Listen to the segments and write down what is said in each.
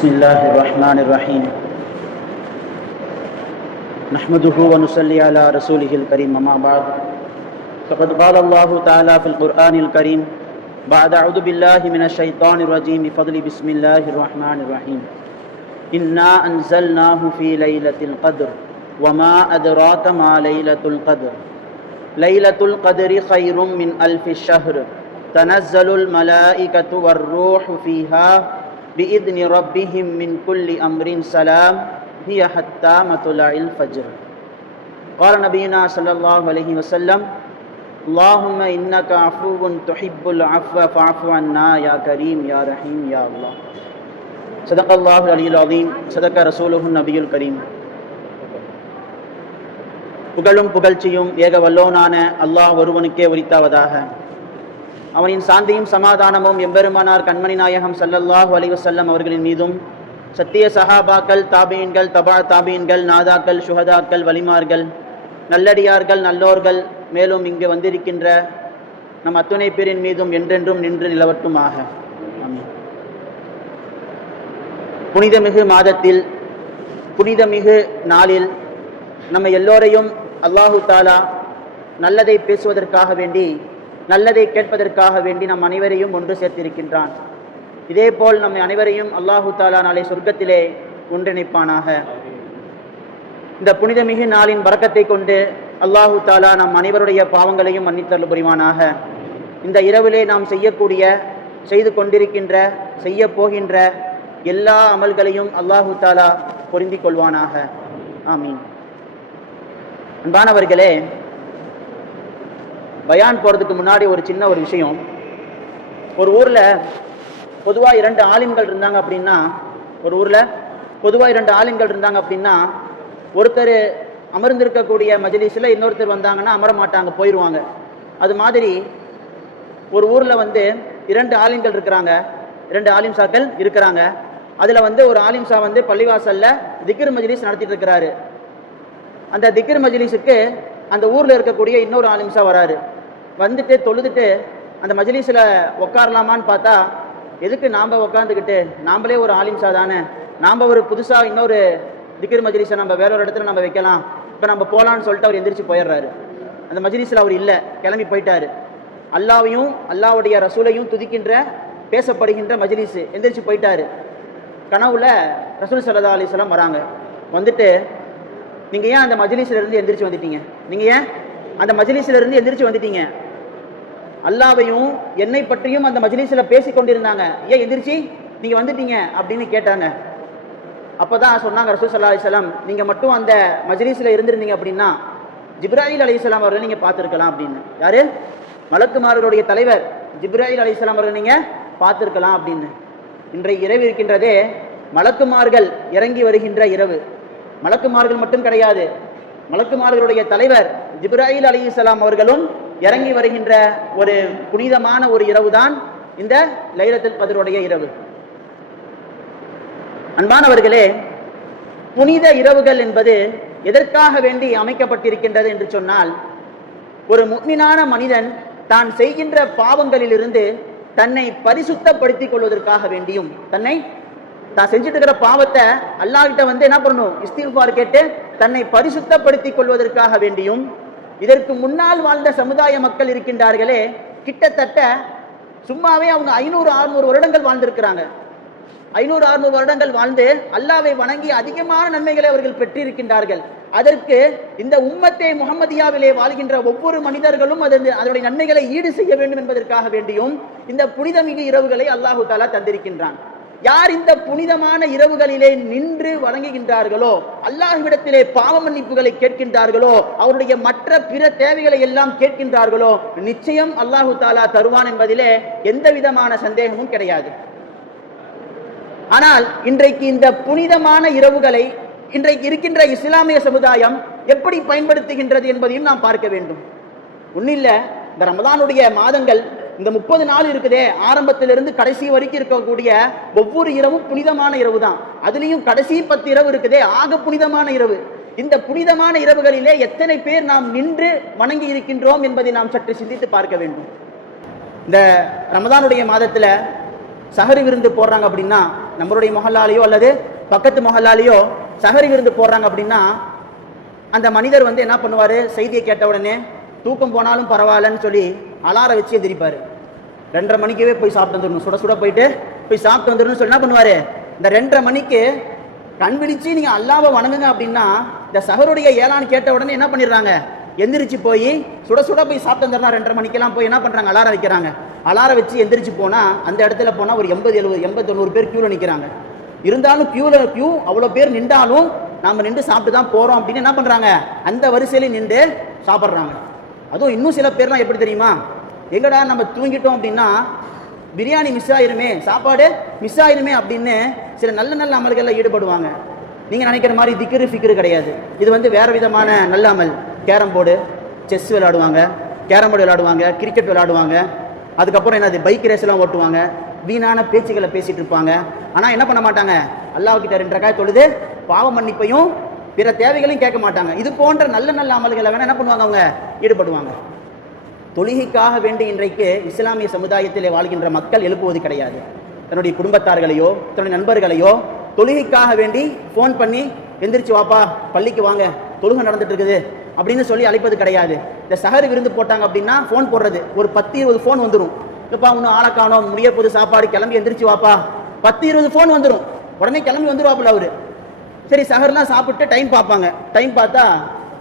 بسم الله الرحمن الرحيم نحمده ونصلي على رسوله الكريم أما بعد فقد قال الله تعالى في القرآن الكريم بعد أعوذ بالله من الشيطان الرجيم بفضل بسم الله الرحمن الرحيم إنا أنزلناه في ليلة القدر وما أدراك ما ليلة القدر ليلة القدر خير من ألف الشهر تنزل الملائكة والروح فيها بإذن ربهم من كل أمر سلام هي حتى مطلع الفجر. قال نبينا صلى الله عليه وسلم اللهم إنك عفو تحب العفو فاعف عنا يا كريم يا رحيم يا الله. صدق الله العلي العظيم صدق رسوله النبي الكريم. புகழும் புகழ்ச்சியும் ஏக வல்லோனான அல்லாஹ் ஒருவனுக்கே உரித்தாவதாக. அவனின் சாந்தியும் சமாதானமும் எம்பெருமானார் கண்மணி நாயகம் ஸல்லல்லாஹு அலைஹி வஸல்லம் அவர்களின் மீதும் சத்திய சஹாபாக்கள், தாபீன்கள், தபா தாபீன்கள், நாதாக்கள், சுஹதாக்கள், வலிமார்கள், நல்லடியார்கள், நல்லோர்கள், மேலும் இங்கு வந்திருக்கின்ற நம் அத்துணை பேரின் மீதும் என்றென்றும் நின்று நிலவட்டுமாக. ஆமீன். புனிதமிகு மாதத்தில், புனிதமிகு நாளில் நம்ம எல்லோரையும் அல்லாஹு தாலா நல்லதை பேசுவதற்காக வேண்டி, நல்லதை கேட்பதற்காக வேண்டி நம் அனைவரையும் ஒன்று சேர்த்திருக்கின்றான். இதேபோல் நம் அனைவரையும் அல்லாஹு தாலா நாளை சொர்க்கத்திலே ஒன்றிணைப்பானாக. இந்த புனிதமிகு நாளின் பரக்கத்தை கொண்டு அல்லாஹு தாலா நம் அனைவருடைய பாவங்களையும் மன்னித்தருள் புரிவானாக. இந்த இரவிலே நாம் செய்து கொண்டிருக்கின்ற, செய்ய போகின்ற எல்லா அமல்களையும் அல்லாஹு தாலா பொருந்திக் கொள்வானாக. ஆமீன். அன்பானவர்களே, பயான் போகிறதுக்கு முன்னாடி ஒரு சின்ன விஷயம். ஒரு ஊரில் பொதுவாக இரண்டு ஆலிம்கள் இருந்தாங்க அப்படின்னா, ஒருத்தர் அமர்ந்திருக்கக்கூடிய மஜ்லிஸில் இன்னொருத்தர் வந்தாங்கன்னா அமர மாட்டாங்க, போயிடுவாங்க. அது மாதிரி ஒரு ஊரில் இரண்டு ஆலிம்கள் இருக்கிறாங்க, இரண்டு ஆலிம்சாக்கள் இருக்கிறாங்க. அதில் ஒரு ஆலிம்சா பள்ளிவாசலில் திக்ர் மஜ்லிஸ் நடத்திட்டு இருக்கிறாரு. அந்த திக்ர் மஜ்லிஸுக்கு அந்த ஊரில் இருக்கக்கூடிய இன்னொரு ஆலிம்சா வராரு. வந்துட்டு தொழுதுட்டு அந்த மஜ்லிஸில் உட்காரலாமான்னு பார்த்தா, எதுக்கு நாம் உட்காந்துக்கிட்டு, நாம்ளே ஒரு ஆலிம்சா தானே, நாம் ஒரு புதுசாக இன்னொரு திக்ர் மஜ்லிஸை நம்ம வேற ஒரு இடத்துல நம்ம வைக்கலாம், இப்போ நம்ம போகலான்னு சொல்லிட்டு அவர் எந்திரிச்சு போயிடுறாரு. அந்த மஜ்லிஸில் அவர் இல்லை, கிளம்பி போயிட்டாரு. அல்லாவையும் அல்லாவுடைய ரசூலையும் துதிக்கின்ற, பேசப்படுகின்ற மஜ்லிஸு, எந்திரிச்சு போயிட்டாரு. கனவுல ரசூல் ஸல்லல்லாஹு அலைஹி வஸல்லம் வராங்க. வந்துட்டு, நீங்கள் ஏன் அந்த மஜ்லிஸிலிருந்து எந்திரிச்சு வந்துட்டீங்க? நீங்கள் ஏன் அந்த மஜ்லிஸிலிருந்து எந்திரிச்சு வந்துட்டீங்க? அல்லாவையும் என்னை பற்றியும் அந்த மஜ்லிஸில் பேசி கொண்டிருந்தாங்க, ஏன் எந்திரிச்சு நீங்கள் வந்துட்டீங்க அப்படின்னு கேட்டாங்க. அப்போ தான் சொன்னாங்க ரசூல் ஸல்லல்லாஹு அலைஹி வஸல்லம், நீங்கள் மட்டும் அந்த மஜ்லிஸில் இருந்திருந்தீங்க அப்படின்னா ஜிப்ராயில் அலைஹிஸ்ஸலாம் அவர்களை நீங்கள் பார்த்துருக்கலாம் அப்படின்னு. யார்? மலக்குமார்களுடைய தலைவர் ஜிப்ராயில் அலைஹிஸ்ஸலாம் அவர்களை நீங்கள் பார்த்துருக்கலாம் அப்படின்னு. இன்றைய இரவு இருக்கின்றதே மலக்குமார்கள் இறங்கி வருகின்ற இரவு. மலக்குமார்கள் மட்டும் கிடையாது, மலக்குமார்களுடைய தலைவர் ஜிப்ராயில் அலைஹிஸ்ஸலாம் அவர்களும் இறங்கி வருகின்ற ஒரு புனிதமான ஒரு இரவு தான் இந்த லைலத்துல் கத்ருடைய இரவு. அன்பானவர்களே, புனித இரவுகள் என்பது எதற்காக வேண்டி அமைக்கப்பட்டிருக்கின்றது என்று சொன்னால், ஒரு முஃமினான மனிதன் தான் செய்கின்ற பாவங்களிலிருந்து தன்னை பரிசுத்தப்படுத்திக் கொள்வதற்காக வேண்டியும், தான் செஞ்சுட்டு இருக்கிற பாவத்தை அல்லாஹ்கிட்ட என்ன பண்ணணும், இஸ்திக்ஃபார் கேட்டு தன்னை பரிசுத்தப்படுத்திக் கொள்வதற்காக வேண்டியும், இதற்கு முன்னால் வாழ்ந்த சமுதாய மக்கள் இருக்கின்றார்களே, கிட்டத்தட்ட சும்மாவே அவங்க 500-600 வருடங்கள் வாழ்ந்திருக்கிறாங்க. 500-600 வருடங்கள் வாழ்ந்து அல்லாஹ்வை வணங்கி அதிகமான நன்மைகளை அவர்கள் பெற்றிருக்கின்றார்கள். அதற்கு இந்த உம்மத்தே முஹம்மதியாவிலே வாழ்கின்ற ஒவ்வொரு மனிதர்களும் அதனுடைய நன்மைகளை ஈடு செய்ய வேண்டும் என்பதற்காக வேண்டியும் இந்த புனிதமிகு இரவுகளை அல்லாஹு தஆலா தந்திருக்கின்றான். யார் இந்த புனிதமான இரவுகளிலே நின்று வணங்குகின்றார்களோ, அல்லாஹ்விடத்திலே பாவ மன்னிப்புகளை கேட்கின்றார்களோ, அவருடைய மற்ற பிற தேவைகளை எல்லாம் கேட்கின்றார்களோ, நிச்சயம் அல்லாஹு தஆலா தருவான் என்பதிலே எந்த விதமான சந்தேகமும் கிடையாது. ஆனால் இன்றைக்கு இந்த புனிதமான இரவுகளை இன்றைக்கு இருக்கின்ற இஸ்லாமிய சமுதாயம் எப்படி பயன்படுத்துகின்றது என்பதையும் நாம் பார்க்க வேண்டும். ஒன்னில்ல, இந்த ரமதானுடைய மாதங்கள், இந்த 30 நாள் இருக்குதே, ஆரம்பத்திலிருந்து கடைசி வரைக்கும் இருக்கக்கூடிய ஒவ்வொரு இரவும் புனிதமான இரவு தான். அதுலேயும் கடைசி 10 இரவு இருக்குதே, ஆக புனிதமான இரவு. இந்த புனிதமான இரவுகளிலே எத்தனை பேர் நாம் நின்று வணங்கி இருக்கின்றோம் என்பதை நாம் சற்று சிந்தித்து பார்க்க வேண்டும். இந்த ரமதானுடைய மாதத்தில் சஹர் விருந்து போடுறாங்க அப்படின்னா நம்மளுடைய மொஹல்லாலேயோ அல்லது பக்கத்து மொஹல்லாலேயோ சஹரி விருந்து போடுறாங்க அப்படின்னா அந்த மனிதர் வந்து என்ன பண்ணுவார், செய்தியை கேட்ட உடனே தூக்கம் போனாலும் பரவாயில்லன்னு சொல்லி அலாரம் வச்சு எந்திரிப்பார். 2:30 மணிக்கவே போய் சாப்பிட்டு வந்துடணும், சுட சுட போயிட்டு போய் சாப்பிட்டு வந்துடணும்னு சொல்லி என்ன பண்ணுவார், இந்த 2:30 மணிக்கு கண் விழிச்சு நீங்கள் அல்லாவை வணங்குங்க அப்படின்னா இந்த சஹருடைய ஏலான்னு கேட்ட உடனே என்ன பண்ணிடுறாங்க, எந்திரிச்சு போய் சுட சுட போய் சாப்பிட்டு வந்துடலாம். 2:30 மணிக்கெல்லாம் போய் என்ன பண்ணுறாங்க, அலாரம் வைக்கிறாங்க. அலாரம் வச்சு எந்திரிச்சு போனால் அந்த இடத்துல போனால் ஒரு 80, 70, 80, 90 பேர் க்யூவில் நிற்கிறாங்க. இருந்தாலும் க்யூ அவ்வளோ பேர் நின்றாலும் நாம் நின்று சாப்பிட்டு தான் போகிறோம் அப்படின்னு என்ன பண்ணுறாங்க, அந்த வரிசையில் நின்று சாப்பிட்றாங்க. அதுவும் இன்னும் சில பேர்லாம் எப்படி தெரியுமா, எங்கடா நம்ம தூங்கிட்டோம் அப்படின்னா பிரியாணி மிஸ் ஆயிருமே, சாப்பாடு மிஸ் ஆயிருமே அப்படின்னு சில நல்ல நல்ல அமல்களில் ஈடுபடுவாங்க. நீங்கள் நினைக்கிற மாதிரி திக்ரு ஃபிக்ரு கிடையாது. இது வந்து வேறு விதமான நல்ல அமல். கேரம் போர்டு, செஸ் விளையாடுவாங்க, கேரம் போர்டு விளையாடுவாங்க, கிரிக்கெட் விளையாடுவாங்க. அதுக்கப்புறம் என்னது, பைக் ரேஸ்லாம் ஓட்டுவாங்க, வீணான பேச்சுக்களை பேசிகிட்டு இருப்பாங்க. ஆனால் என்ன பண்ண மாட்டாங்க, அல்லாஹ்கிட்ட 2 ரக்காத் தொழுது பாவ மன்னிப்பையும் பிற தேவைகளையும் கேட்க மாட்டாங்க. இது போன்ற நல்ல நல்ல அமல்களை வேணால் என்ன பண்ணுவாங்க, அவங்க ஈடுபடுவாங்க. தொழுகைக்காக வேண்டி இன்றைக்கு இஸ்லாமிய சமுதாயத்தில் வாழ்கின்ற மக்கள் எழுப்புவது கிடையாது. தன்னுடைய குடும்பத்தார்களையோ தன்னுடைய நண்பர்களையோ தொழுகைக்காக வேண்டி ஃபோன் பண்ணி எந்திரிச்சு வாப்பா பள்ளிக்கு வாங்க தொழுகை நடந்துட்டு இருக்குது அப்படின்னு சொல்லி அழைப்பது கிடையாது. இந்த சஹர் விருந்து போட்டாங்க அப்படின்னா ஃபோன் போடுறது, ஒரு 10-20 ஃபோன் வந்துடும். இப்பா இன்னும் ஆளை காணோம், முடிய போது சாப்பாடு, கிளம்பி எந்திரிச்சு வாப்பா, 10-20 ஃபோன் வந்துடும். உடனே கிளம்பி வந்துருவாப்புல அவரு. சரி சஹர்லாம் சாப்பிட்டு டைம் பார்ப்பாங்க. டைம் பார்த்தா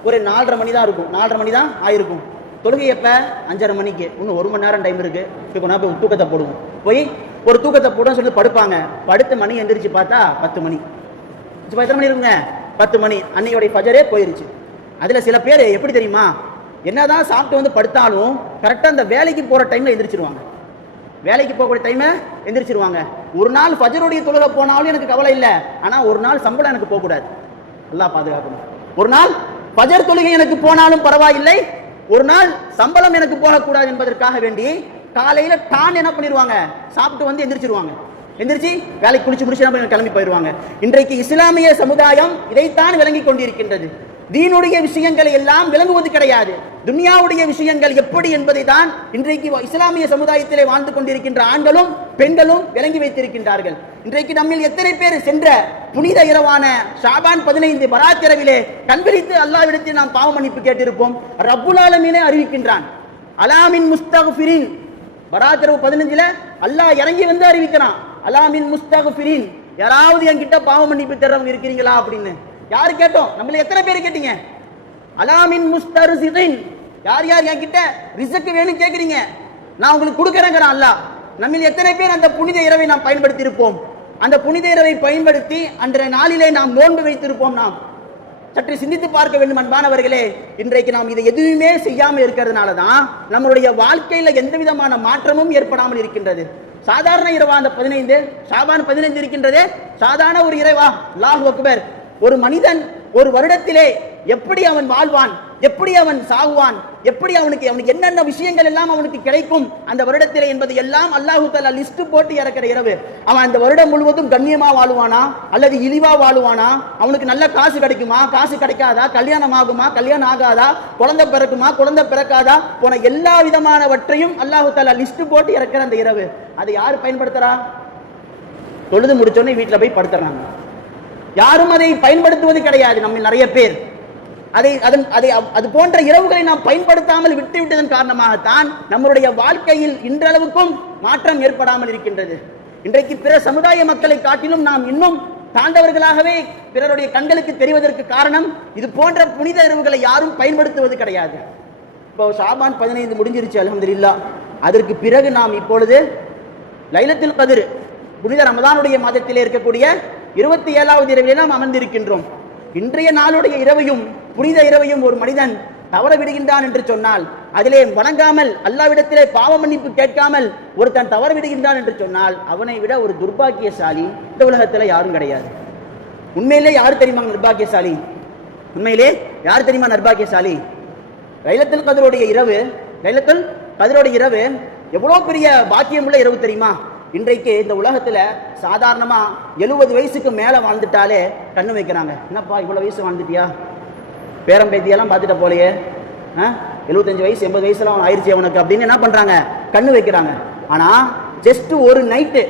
ஒரு 4:30 மணி தான் இருக்கும், 4:30 மணி தான் ஆயிருக்கும். தொழுகை எப்போ, 5:30 மணிக்கு. இன்னும் 1 மணி நேரம் டைம் இருக்குது. இப்போ நான் போய் தூக்கத்தை போடுவோம், போய் ஒரு தூக்கத்தை போடுன்னு சொல்லி படுப்பாங்க. படுத்து மணி எந்திரிச்சு பார்த்தா 10 மணி. இப்போ எத்தனை மணி இருக்குங்க, 10 மணி. அன்னையோடைய ஃபஜரே போயிருச்சு. அதில் சில பேர் எப்படி தெரியுமா, என்னதான் சாப்பிட்டு வந்து படுத்தாலும் கரெக்டாக அந்த வேலைக்கு போகிற டைமில் எந்திரிச்சிருவாங்க. வேலைக்கு போகக்கூடிய டைமை எந்திரிச்சிருவாங்க. ஒரு நாள் ஃபஜருடைய தொழுகை போனாலும் எனக்கு கவலை இல்லை, ஆனால் ஒரு நாள் சம்பளம் எனக்கு போகக்கூடாது. அல்லாஹ் பாதுகாக்கணும். ஒரு நாள் ஃபஜர் தொழுகை எனக்கு போனாலும் பரவாயில்லை, ஒரு நாள் சம்பளம் எனக்கு போகக்கூடாது என்பதற்காக வேண்டி காலையில தான் என்ன பண்ணிடுவாங்க, சாப்பிட்டு வந்து எந்திரிச்சிருவாங்க. எந்திரிச்சு வேலைக்கு குளிச்சு முடிச்சு கிளம்பி போயிடுவாங்க. இன்றைக்கு இஸ்லாமிய சமுதாயம் இதைத்தான் விளங்கி கொண்டிருக்கின்றது. தீனுடைய விஷயங்களை எல்லாம் விளங்குவது கிடையாது. துன்யாவுடைய விஷயங்கள் எப்படி என்பதை தான் இன்றைக்கு இஸ்லாமிய சமுதாயத்திலே வாழ்ந்து கொண்டிருக்கின்ற ஆண்களும் பெண்களும் விளங்கி வைத்திருக்கின்றார்கள். இன்றைக்கு நம்மில் எத்தனை பேர் சென்ற புனித இரவான ஷாபான் 15 பராத் இரவிலே கண்விழித்து அல்லாஹ்விடத்தில் நாம் பாவ மன்னிப்பு கேட்டிருப்போம். ரப்புல் ஆலமீனே அறிவிக்கின்றான், அலாமின் முஸ்தக்ஃபிரின். பராத் இரவு 15ல அல்லாஹ் இறங்கி வந்து அறிவிக்கிறான், அலாமின் முஸ்தக்ஃபிரின், யாராவது என்கிட்ட பாவ மன்னிப்பு தர்றவங்க இருக்கிறீங்களா அப்படின்னு. யாரு கேட்டோம், நம்மள எத்தனை பேர் கேட்டீங்க. அலாமின் முஸ்தர்சிதின், யார் யார் என்கிட்ட ரிஸ்க் வேணும் கேட்குறீங்க, நான் உங்களுக்கு கொடுக்குறேங்கிறான் அல்லாஹ். நம்ம எத்தனை பேர் அந்த புனித இரவை நாம் பயன்படுத்தி இருப்போம், அந்த புனித இரவை பயன்படுத்தி அன்றைய நாளிலே நாம் நோன்பு வைத்திருப்போம். நாம் சற்று சிந்தித்து பார்க்க வேண்டும் அன்பானவர்களே. இன்றைக்கு நாம் இதை எதுவுமே செய்யாமல் இருக்கிறதுனால தான் நம்மளுடைய வாழ்க்கையில் எந்த விதமான மாற்றமும் ஏற்படாமல் இருக்கின்றது. சாதாரண இரவா அந்த 15 ஷாபான் 15 இருக்கின்றதே, சாதாரண ஒரு இரவா. அல்லாஹ் அக்பர். ஒரு மனிதன் ஒரு வருடத்திலே எப்படி அவன் வாழ்வான், எப்படி அவன் சாகுவான், எப்படி அவனுக்கு என்னென்ன விஷயங்கள் எல்லாம் அவனுக்கு கிடைக்கும் அந்த வருடத்திலே என்பது எல்லாம் அல்லாஹு தஆலா லிஸ்ட் போட்டு இறக்கிற இரவு. அவன் அந்த வருடம் முழுவதும் கண்ணியமா வாழுவானா அல்லது இழிவா வாழுவானா, அவனுக்கு நல்ல காசு கிடைக்குமா, காசு கிடைக்காதா, கல்யாணம் ஆகுமா, கல்யாணம் ஆகாதா, குழந்தை பிறக்குமா, குழந்தை பிறக்காதா, போன எல்லா விதமானவற்றையும் அல்லாஹு தஆலா லிஸ்ட் போட்டு இறக்கிற அந்த இரவு. அதை யார் பயன்படுத்துறா, தொழுது முடிச்சோடனே வீட்டில் போய் படுத்துறாங்க. யாரும் அதை பயன்படுத்துவது கிடையாது. நம்ம நிறைய பேர் அது போன்ற இரவுகளை நாம் பயன்படுத்தாமல் விட்டுவிட்டதன் காரணமாகத்தான் நம்மளுடைய வாழ்க்கையில் இன்றளவுக்கும் மாற்றம் ஏற்படாமல் இருக்கின்றது. இன்றைக்கு பிற சமுதாய மக்களை காட்டிலும் நாம் இன்னும் தாண்டவர்களாகவே பிறருடைய கண்களுக்கு தெரிவதற்கு காரணம் இது போன்ற புனித இரவுகளை யாரும் பயன்படுத்துவது கிடையாது. இப்போ ஷாபான் 15 முடிஞ்சிருச்சு அல்ஹம்துலில்லாஹ். அதற்கு பிறகு நாம் இப்பொழுது லைலத்துல் கத்ர் புனித ரமதானுடைய மாதத்திலே இருக்கக்கூடிய 27வது இரவிலே நாம் அமர்ந்திருக்கின்றோம். இன்றைய நாளுடைய இரவையும் புனித இரவையும் ஒரு மனிதன் தவற விடுகின்றான் என்று சொன்னால், அதிலே வணங்காமல் அல்லாஹ்விடத்திலே பாவ மன்னிப்பு கேட்காமல் ஒருத்தன் தவற விடுகின்றான் என்று சொன்னால், அவனை விட ஒரு துர்பாக்கியசாலி இந்த உலகத்தில் யாரும் கிடையாது. உண்மையிலே யார் தெரியுமா நிர்பாக்கியசாலி? உண்மையிலே யார் தெரியுமா நிர்பாக்கியசாலி? லைலத்துல் கத்ருடைய இரவு, லைலத்துல் கத்ருடைய இரவு எவ்வளோ பெரிய பாக்கியமுள்ள இரவு தெரியுமா? இன்றைக்கு இந்த உலகத்தில் சாதாரணமாக 70 வயசுக்கு மேலே வாழ்ந்துட்டாலே கண்ணு வைக்கிறாங்க. என்னப்பா இவ்வளோ வயசு வாழ்ந்துட்டியா, பேரம்பேத்தியெல்லாம் பார்த்துட்ட போலையே, 75 வயசு 80 வயசுலாம் ஆயிடுச்சு அவனுக்கு அப்படின்னு என்ன பண்ணுறாங்க, கண்ணு வைக்கிறாங்க. ஆனால் ஜஸ்ட் ஒரு நைட்டு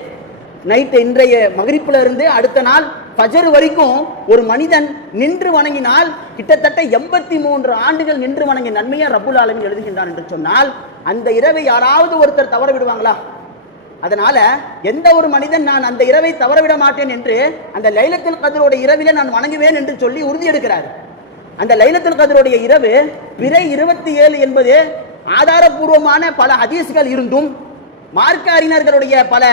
நைட்டு இன்றைய மகரிப்புல இருந்து அடுத்த நாள் ஃபஜர் வரைக்கும் ஒரு மனிதன் நின்று வணங்கினால் கிட்டத்தட்ட 83 ஆண்டுகள் நின்று வணங்கிய நன்மையை ரப்புல் ஆலமீன் எழுதுகின்றான் என்று சொன்னால் அந்த இரவை யாராவது ஒருத்தர் தவற விடுவாங்களா? அதனால எந்த ஒரு மனிதன் நான் அந்த இரவை தவறவிட மாட்டேன் என்று அந்த லைலத்துல் கத்ருடைய இரவிலே நான் வணங்குவேன் என்று சொல்லி உறுதி எடுக்கிறார். அந்த லைலத்துல் கத்ருடைய இரவு பிறை 27 என்பது ஆதாரபூர்வமான பல ஹதீஸ்கள் இருந்தும் மார்க்க அறிஞர்களுடைய பல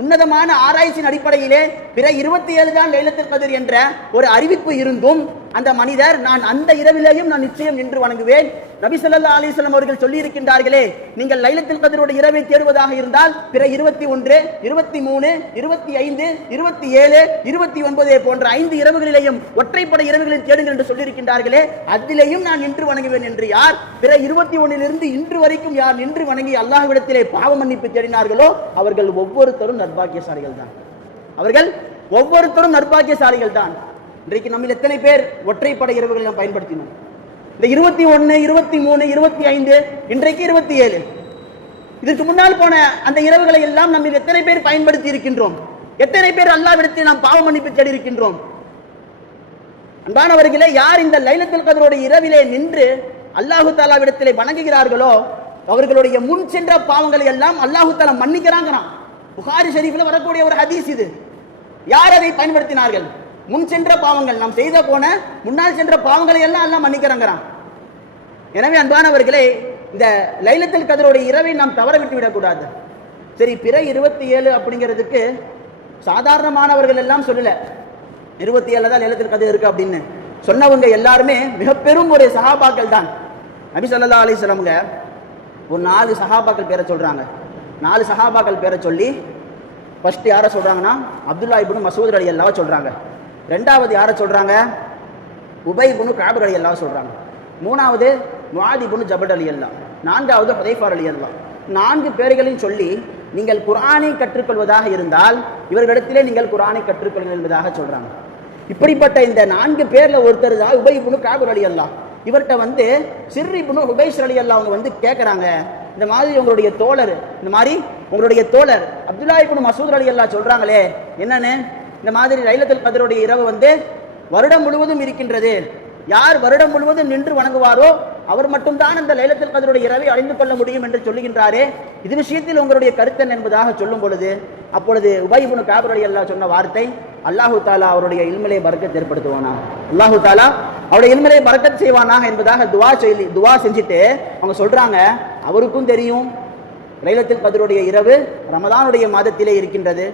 உன்னதமான ஆராய்ச்சியின் அடிப்படையிலே பிற 27 தான் லைலத்துல் கத்ர் என்ற ஒரு அறிவிப்பு இருந்தும் அந்த மனிதர் நான் அந்த இரவிலேயும் நான் நிச்சயம் நின்று வணங்குவேன். நபி ஸல்லல்லாஹு அலைஹி வஸல்லம் அவர்கள் சொல்லி இருக்கின்றார்களே, நீங்கள் லைலத்துல் கத்ருடைய இரவை தேடுவதாக இருந்தால் பிற 21, 23, 25, 27, 29 போன்ற 5 இரவுகளிலேயும் ஒற்றைப்படை இரவுகளில் தேடுங்கள் என்று சொல்லியிருக்கின்றார்களே, அதிலேயும் நான் நின்று வணங்குவேன் என்று யார் பிற 21 இன்று வரைக்கும் யார் நின்று வணங்கி அல்லாஹ்விடத்திலே பாவ மன்னிப்பு தேடினார்களோ அவர்கள் ஒவ்வொருத்தரும் நற்பாக்கியசாலிகள் தான். அவர்கள் ஒவ்வொருத்தரும் நற்பாக்கியசாலிகள் தான். இன்றைக்கு நம்ம எத்தனை பேர் ஒற்றைப்படை இரவுகளை நாம் பயன்படுத்தினோம்? இந்த 21, 23, 25, இன்றைக்கு 27, இதற்கு முன்னால் போன அந்த இரவுகளை எல்லாம் நம்ம எத்தனை பேர் பயன்படுத்தி இருக்கின்றோம்? எத்தனை பேர் அல்லாஹ்விடத்தில் நாம் பாவ மன்னிப்பு தேடி இருக்கின்றோம்? அன்பானவர்களே, யார் இந்த லைலத்துல் கத்ருடைய இரவிலே நின்று அல்லாஹு தஆலாவிடத்திலே வணங்குகிறார்களோ அவர்களுடைய முன் சென்ற பாவங்களை எல்லாம் அல்லாஹு தஆலா மன்னிக்கிறாங்கறான். புகாரி ஷரீஃப்ல வரக்கூடிய ஒரு ஹதீஸ் இது. யார் அதை பயன்படுத்தினார்கள்? முன் சென்ற பாவங்கள், நாம் செய்த போன முன்னால் சென்ற பாவங்களை எல்லாம் அல்லாஹ் மன்னிக்கிறாங்கறான். எனவே அன்பானவர்களே, இந்த லைலத்துல் கத்ருடைய இரவை நாம் தவற விட்டு விடக்கூடாது. சரி, பிற 27 அப்படிங்கிறதுக்கு சாதாரணமானவர்கள் எல்லாம் சொல்லல 27 தான் லைலத்துல் கத்ர் இருக்கு அப்படின்னு சொன்னவங்க எல்லாருமே மிக பெரும் ஒரு சஹாபாக்கள் தான். நபி ஸல்லல்லாஹு அலைஹி வஸல்லம் ஒரு 4 சஹாபாக்கள் பேரை சொல்றாங்க. 4 சஹாபாக்கள் பேரை சொல்லி ஃபர்ஸ்ட் யாரை சொல்றாங்கன்னா அப்துல்லா இப்னு மஸ்ஊத் ரலியல்லாஹு சொல்றாங்க. ரெண்டாவது யாரை சொல்றாங்க? உபை இப்னு கஅப் ரலியல்லாஹு சொல்றாங்க. மூணாவது முஆத் இப்னு ஜபல் ரலியல்லாஹு. நான்காவது ஹுதைஃபா ரலியல்லாஹு. 4 பேர்களையும் சொல்லி நீங்கள் குர்ஆனை கற்றுக்கொள்வதாக இருந்தால் இவர்களிடத்திலே நீங்கள் குர்ஆனை கற்றுக்கொள்ளுங்கள் என்பதாக சொல்றாங்க. இப்படிப்பட்ட இந்த 4 பேர்ல ஒருத்தர் தான் உபை இப்னு கஅப் ரலியல்லாஹு. இவர்கிட்ட சிர் இப்னு ஹுபைஷ் ரலியல்லாஹு அவங்க கேட்கறாங்க, இந்த மாதிரி உங்களுடைய தோழர் அப்துல்லா இப்னு மஸ்ஊத் ரலியல்லாஹு சொல்றாங்களே என்னன்னு, இந்த மாதிரி லைலத்துல் கத்ருடைய இரவு வருடம் முழுவதும் இருக்கின்றது, யார் வருடம் முழுவதும் நின்று வணங்குவாரோ அவர் மட்டும்தான் அந்த லைலத்துல் கத்ருடைய இரவை அடைந்து கொள்ள முடியும் என்று சொல்லுகின்றாரே, இது விஷயத்தில் உங்களுடைய கருத்தன் என்பதாக சொல்லும் பொழுது அப்பொழுது உபை இப்னு கஅப் ரலியல்லாஹு சொன்ன வார்த்தை, அல்லாஹு தாலா அவருடைய இல்மிலே பரக்கத் ஏற்படுத்துவானாக, அல்லாஹு தாலா அவருடைய இல்மிலே பரக்கத் செய்வானாக என்பதாக துவா செஞ்சுட்டு அவங்க சொல்றாங்க, அவருக்கும் தெரியும் லைலத்துல் கத்ருடைய இரவு ரமதானுடைய மாதத்திலே இருக்கின்றது,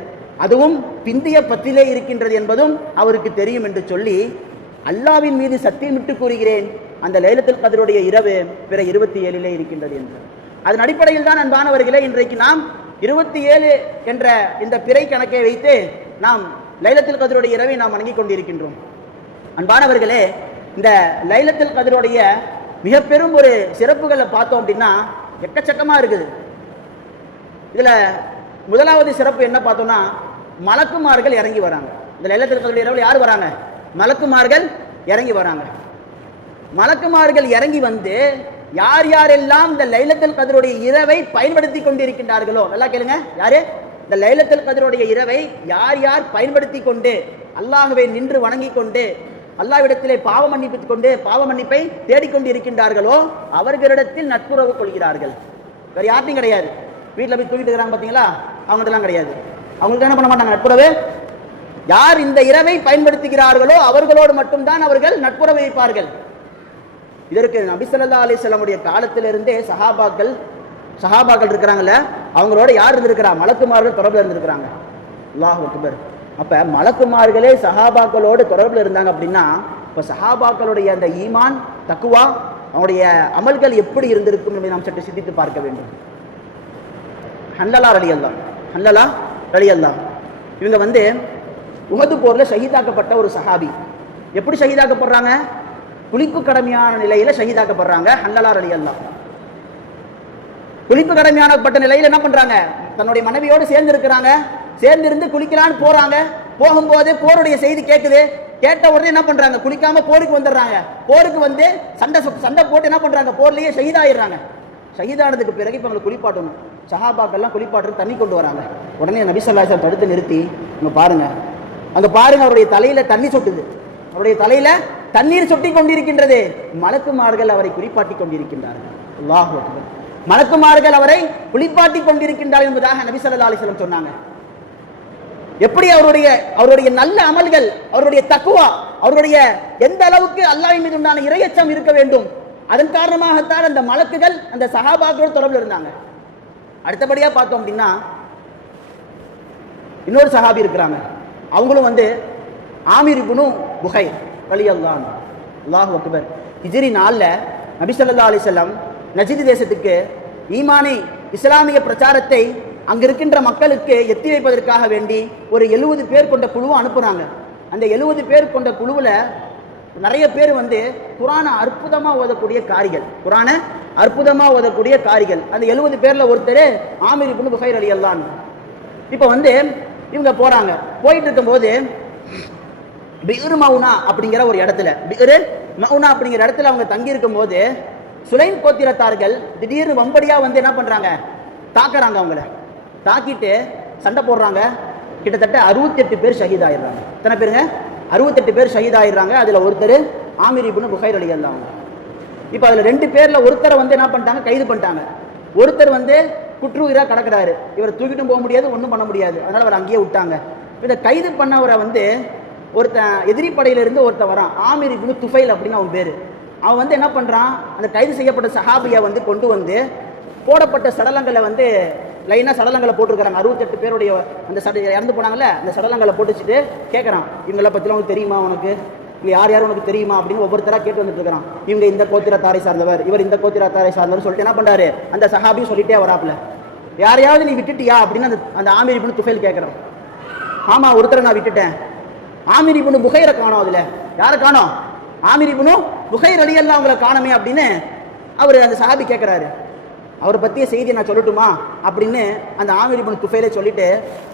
அதுவும் பிந்திய பத்திலே இருக்கின்றது என்பதும் அவருக்கு தெரியும் என்று சொல்லி அல்லாஹ்வின் மீது சத்தியமிட்டு கூறுகிறேன் அந்த லைலத்துல் கத்ருடைய இரவு பிற 27 இருக்கின்றது என்று. அதன் அடிப்படையில் தான் அன்பானவர்களே, இன்றைக்கு நாம் 27 என்ற இந்த பிறை கணக்கை வைத்து நாம் லைலத்துல் கத்ருடைய இரவை நாம் வணங்கிக் கொண்டிருக்கின்றோம். அன்பானவர்களே, இந்த லைலத்துல் கத்ருடைய மிக பெரும் ஒரு சிறப்புகளை பார்த்தோம் அப்படின்னா எக்கச்சக்கமா இருக்குது. இதுல முதலாவது சிறப்பு என்ன பார்த்தோம்னா, மலக்குமார்கள் இறங்கி வராங்க. இந்த லைலத்துல் கத்ருடைய இரவில் யார் வராங்க? மலக்குமார்கள் இறங்கி வராங்க. மலக்குமார்கள் இறங்கி வந்து யார் யாரெல்லாம் இந்த லைலத்துல் கத்ருடைய இரவை பயன்படுத்தி கொண்டிருக்கின்றார்களோ, நல்லா கேளுங்க, யாரு இந்த லைலத்துல் கத்ருடைய இரவை யார் யார் பயன்படுத்தி கொண்டு அல்லாஹ்வை நின்று வணங்கி கொண்டு அல்லாஹ்விடத்திலே பாவ மன்னிப்பை தேடிக்கொண்டு இருக்கின்றார்களோ அவர்களிடத்தில் நட்புறவு கொள்கிறார்கள். வேற யார்ட்டையும் கிடையாது. வீட்டில் போய் தூக்கிட்டு இருக்கிறாங்க பார்த்தீங்களா, அவங்கள்ட்டலாம் கிடையாது. அவங்களுக்கு என்ன பண்ண மாட்டாங்க நட்புறவு. யார் இந்த இரவை பயன்படுத்துகிறார்களோ அவர்களோடு மட்டும்தான் அவர்கள் நட்புறவு வைப்பார்கள். இதற்கு நபி ஸல்லல்லாஹு அலைஹி வஸல்லமுடைய காலத்திலிருந்தே சஹாபாக்கள் இருக்கிறாங்கல்ல, அவங்களோட யார் இருந்திருக்கிறா? மலக்குமார்கள் தொடர்பில் இருந்திருக்கிறாங்க. அல்லாஹ் அக்பர். அப்ப மலக்குமார்களே சஹாபாக்களோடு தொடர்பில் இருந்தாங்க அப்படின்னா இப்ப சஹாபாக்களுடைய அந்த ஈமான் தக்குவா அவங்களுடைய அமல்கள் எப்படி இருந்திருக்கும் என்பதை நாம் சற்று சிந்தித்து பார்க்க வேண்டும். ஹன்லலா ரலியல்லாஹு இவங்க உஹது போர்ல ஷஹீதாக்கப்பட்ட ஒரு சஹாபி. எப்படி ஷஹீதாக்கப்படுறாங்க? குளிப்பு கடமையான நிலையில ஷஹீதாக்கப்படுறாங்க. ஹன்லலா ரலியல்லாஹு குளிப்பு கடமையானப்பட்ட நிலையில் என்ன பண்றாங்க? தன்னுடைய மனைவியோடு சேர்ந்து இருக்கிறாங்க. சேர்ந்து இருந்து குளிக்கலான்னு போறாங்க. போகும்போது போருடைய செய்தி கேட்குது. கேட்ட உடனே என்ன பண்றாங்க? குளிக்காம போருக்கு வந்துடுறாங்க. போருக்கு சண்டை போட்டு என்ன பண்றாங்க? போர்லயே ஷஹீதாயிடுறாங்க. ஷஹீதானதுக்கு பிறகு இப்ப அவங்களை குளிப்பாட்டணும். சஹாபாக்கெல்லாம் குளிப்பாட்டு தண்ணி கொண்டு வராங்க. உடனே நபி ஸல்லல்லாஹு அலைஹி வஸல்லம் தடுத்து நிறுத்தி, இங்க பாருங்க, அங்க பாருங்க, அவருடைய தலையில தண்ணி சொட்டுது, அவருடைய தலையில தண்ணீர் சொட்டி கொண்டிருக்கின்றது. மலக்குமார்கள் அவரை குளிப்பாட்டி கொண்டிருக்கின்றார்கள். அல்லாஹு அக்பர். மலக்குமார்கள் அவரை குளிப்பாட்டி கொண்டிருக்கின்றார்கள் என்பதாக நபி ஸல்லல்லாஹு அலைஹி வஸல்லம் சொன்னாங்க. எப்படி அவருடைய நல்ல அமல்கள், அவருடைய தக்வா, அவருடைய எந்த அளவுக்கு அல்லாஹ்வின் மீது உண்டான இறையச்சம் இருக்க வேண்டும், அதன் காரணமாகத்தான் அந்த மலக்குகள் அந்த சஹாபாக்களோடு தொடர்பில் இருந்தாங்க. அடுத்தபடியா பார்த்தோம் அப்படின்னா இன்னொரு சஹாபி இருக்கிறாங்க. அவங்களும் ஆமீர் இப்னு புகைர் ரலியல்லாஹு அன்ஹு. அல்லாஹு அக்பர். ஹிஜ்ரி 4ல் நபி ஸல்லல்லாஹு அலைஹி வஸல்லம் நஜ்த் தேசத்துக்கு ஈமானை, இஸ்லாமிய பிரச்சாரத்தை அங்க இருக்கின்ற மக்களுக்கு எத்தி வைப்பதற்காக வேண்டி ஒரு 70 பேர் கொண்ட குழுவை அனுப்புறாங்க. அந்த 70 பேர் கொண்ட குழுவுல நிறைய பேர் குர்ஆனை அற்புதமா ஓதக்கூடிய காரிகள், குர்ஆனை அற்புதமா ஓதக்கூடிய காரிகள். அந்த 70 பேர்ல ஒருத்தர் ஆமீர் இப்னு புகைர் ரலியல்லாஹு அன்ஹு. இப்போ இவங்க போறாங்க. போயிட்டு இருக்கும்போது பிர் மவுனா அப்படிங்கிற ஒரு இடத்துல, பிர் மவுனா அப்படிங்கிற இடத்துல அவங்க தங்கி இருக்கும் போது சுலைம் கோத்திரத்தார்கள் திடீர்னு வம்படியா என்ன பண்றாங்க, தாக்குறாங்க. அவங்கள தாக்கிட்டு சண்டை போடுறாங்க. கிட்டத்தட்ட 68 பேர் ஷஹீத் ஆயிடுறாங்க. எத்தனை பேருங்க? 68 பேர் ஷஹீத் ஆயிடுறாங்க. அதுல ஒருத்தர் ஆமீர் இப்னு புகைர் ரலியல்லாஹு அன்ஹு. இப்போ அதுல 2 பேர்ல ஒருத்தரை என்ன பண்ணிட்டாங்க, கைது பண்ணிட்டாங்க. ஒருத்தர் குற்றுயிரா கிடக்கிறாரு. இவரை தூக்கிட்டும் போக முடியாது, ஒன்றும் பண்ண முடியாது. அதனால அவர் அங்கேயே விட்டாங்க. இதை கைது பண்ணவரை ஒருத்தன் எதிரி படையிலிருந்து ஒருத்தன் வரான், ஆமீர் இப்னு துஃபைல் அப்படின்னு அவன் பேரு. அவன் என்ன பண்றான், அந்த கைது செய்யப்பட்ட சஹாபியை கொண்டு போடப்பட்ட சடலங்களை லைனா சடலங்களை போட்டுருக்காங்க. 68 பேருடைய அந்த இறந்து போனாங்கல்ல, அந்த சடலங்களை போட்டுச்சுட்டு கேட்கறான், இவங்களை பத்திலாம் உனக்கு தெரியுமா, உனக்கு இங்க யார் யாரும் உனக்கு தெரியுமா அப்படின்னு ஒவ்வொருத்தரா கேட்டு வந்துட்டு இருக்கிறான். இவங்க இந்த கோத்திரத்தாரை சார்ந்தவர், இவர் இந்த கோத்திரத்தாரை சார்ந்தவர் சொல்லிட்டு என்ன பண்றாரு, அந்த சஹாபியும் சொல்லிட்டே வராப்புல. யாரையாவது நீ விட்டுட்டியா அப்படின்னு அந்த ஆமீர் இப்னு துஃபைல் கேட்கிறான். ஆமா, ஒருத்தரை நான் விட்டுட்டேன். ஆமீர் இப்னு புகைரை காணோம். அதுல யாரை காணோம்? ஆமீர் இப்னு புகைர் ரலியல்லாஹு அவங்களை காணமே அப்படின்னு அவர் அந்த சஹாபி கேட்கிறாரு. அவரை பற்றிய செய்தியை நான் சொல்லட்டுமா அப்படின்னு அந்த ஆமீர் இப்னு துஃபைலே சொல்லிட்டு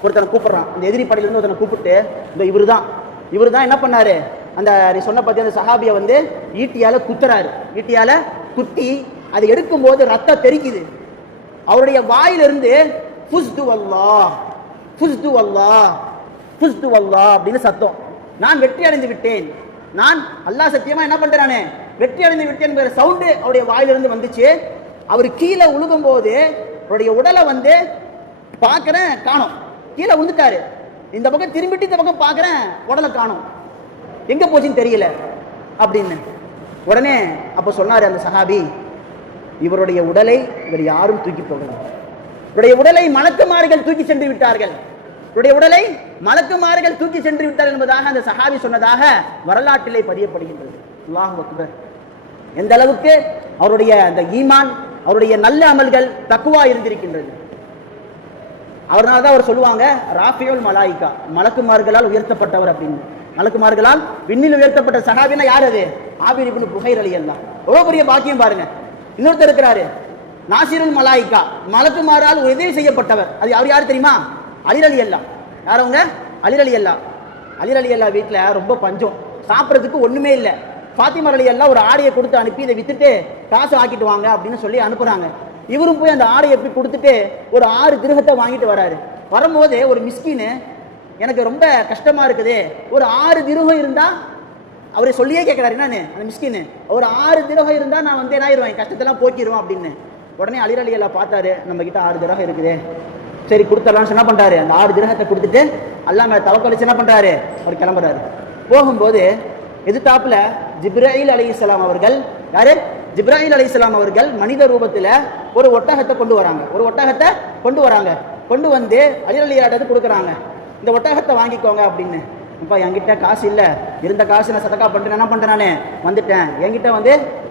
ஒருத்தனை கூப்பிடுறான். அந்த எதிரி படையிலிருந்து ஒருத்தனை கூப்பிட்டு, இந்த இவர் தான் என்ன பண்ணாரு, அந்த நீ சொன்ன பற்றி அந்த சஹாபியை ஈட்டியால குத்துறாரு. ஈட்டியால குத்தி அதை எடுக்கும்போது ரத்தம் தெறிக்குது. அவருடைய வாயிலிருந்து ஃபுஸ்து வல்லாஹ், ஃபுஸ்து வல்லாஹ், ஃபுஸ்து வல்லாஹ் அப்படின்னு சத்தம். நான் வெற்றி அடைந்து விட்டேன், நான் அல்லாஹ் சத்தியமா என்ன பண்றானே வெற்றி அடைந்து விட்டேன் என்கிற சவுண்டு அவருடைய வாயிலிருந்து வந்துச்சு. அவர் கீழே உழுகும் போது அவருடைய உடலை பார்க்கிறேன், காணோம். கீழே விழுந்துட்டாரு. இந்த பக்கம் திரும்பிட்டு இந்த பக்கம் பார்க்கிறேன், உடலை காணோம், எங்க போச்சுன்னு தெரியல அப்படின்னு. உடனே அப்ப சொன்னாரு அந்த சஹாபி, இவருடைய உடலை இவர் யாரும் தூக்கி போகல, இவருடைய உடலை மலக்குமார்கள் தூக்கி சென்று விட்டார்கள், இவருடைய உடலை மலக்குமார்கள் தூக்கி சென்று விட்டார்கள் என்பதாக அந்த சஹாபி சொன்னதாக வரலாற்றிலே பதியப்படுகின்றது. அல்லாஹு அக்பர். எந்த அளவுக்கு அவருடைய அந்த ஈமான், அவருடைய நல்ல அமல்கள், தக்குவா இருந்திருக்கின்றது. அவர்னால தான் அவர் சொல்லுவாங்க, ராஃபியுல் மலாயிகா, மலக்குமார்களால் உயர்த்தப்பட்டவர் அப்படின்னு. மலக்குமார்களால் விண்ணில் உயர்த்தப்பட்ட சஹாபினா யார்? அது ஆமீர் இப்னு புகைர் ரலியல்லாஹு. எவ்வளவு பெரிய பாக்கியம் பாருங்க. இன்னொருத்தர் இருக்கிறாரு, நாசிருல் மலாயிகா, மலக்குமாரால் உதவி செய்யப்பட்டவர். அது அவர் யார் தெரியுமா? அலி ரலியல்லாஹு. யார் அவங்க? அலி ரலியல்லாஹு. அலி ரலியல்லாஹு வீட்டில் ரொம்ப பஞ்சம், சாப்பிட்றதுக்கு ஒண்ணுமே இல்லை. ஃபாத்திமா ரலியல்லாஹு ஒரு ஆடையை கொடுத்து அனுப்பி இதை வித்துட்டு காசு ஆக்கிட்டு வாங்க அப்படின்னு சொல்லி அனுப்புறாங்க. இவரும் போய் அந்த ஆடையை எப்படி கொடுத்துட்டு ஒரு 6 திரகத்தை வாங்கிட்டு வராரு. வரும்போது ஒரு மிஸ்கின்னு, எனக்கு ரொம்ப கஷ்டமா இருக்குது, ஒரு 6 திரகம் இருந்தா, அவரை சொல்லியே கேட்கிறாரு என்னன்னு அந்த மிஸ்கின்னு, ஒரு 6 திரகம் இருந்தா நான் என்ன ஆயிடுவேன், கஷ்டத்தெல்லாம் போக்கிடுவேன் அப்படின்னு. உடனே அலி ரலியல்லாஹு பார்த்தாரு, நம்ம கிட்ட 6 திரகம் இருக்குது, சரி கொடுத்துடலாம்னு என்ன பண்றாரு, அந்த 6 திரகத்தை கொடுத்துட்டு அல்லாஹ் மேல தவக்கல் என்ன பண்றாரு, அவர் கிளம்புறாரு. போகும்போது எதிர்த்தாப்புல ஜிப்ராயில் அலைஹிஸ்ஸலாம் அவர்கள், யாரு? ஜிப்ராயில் அலைஹிஸ்ஸலாம் அவர்கள் மனித ரூபத்தில் ஒரு ஒட்டகத்தை கொண்டு வராங்க. ஒரு ஒட்டகத்தை கொண்டு வராங்க. கொண்டு வந்து அலி ரலியல்லாஹு கொடுக்குறாங்க, இந்த ஒட்டகத்தை வாங்கிக்கோங்க அப்படின்னு. இப்போ என்கிட்ட காசு இல்லை, இருந்த காசு நான் சதக்கா பண்ணிட்டு என்ன பண்ணுறேன், நானே வந்துட்டேன், என்கிட்ட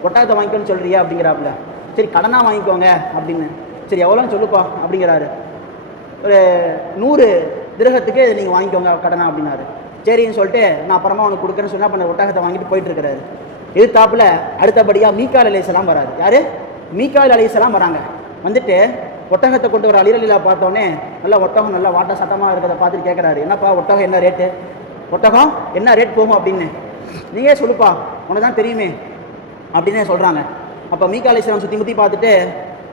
ஒட்டகத்தை வாங்கிக்கோன்னு சொல்றியா அப்படிங்கிறாப்புல. சரி கடனா வாங்கிக்கோங்க அப்படின்னு. சரி எவ்வளோன்னு சொல்லுப்பா அப்படிங்கிறாரு. ஒரு 100 திரகத்துக்கு நீங்கள் வாங்கிக்கோங்க கடனா அப்படின்னாரு. சரின்னு சொல்லிட்டு நான் அப்புறமா அவனுக்கு கொடுக்குறேன்னு சொன்னால் பண்ண ஒட்டகத்தை வாங்கிட்டு போயிட்டு இருக்கிறாரு. எதிர்த்தாப்புல அடுத்தபடியாக மீகாயில் அலைஹிஸ்ஸலாம் வராரு. யாரு? மீகாயில் அலைஹிஸ்ஸலாம் வராங்க. வந்துட்டு ஒட்டகத்தை கொண்டு வர அலி ரலியல்லாஹு பார்த்தோன்னே, நல்லா ஒட்டகம் நல்லா வாட்ட சட்டமாக இருக்கிறத பார்த்துட்டு கேட்குறாரு, என்னப்பா ஒட்டகம் என்ன ரேட்டு, ஒட்டகம் என்ன ரேட் போகும் அப்படின்னு. நீயே சொல்லுப்பா, உனக்கு தான் தெரியுமே அப்படின்னு சொல்கிறாங்க. அப்போ மீகா அலைஹிஸ்ஸலாம் சுற்றி முற்றி பார்த்துட்டு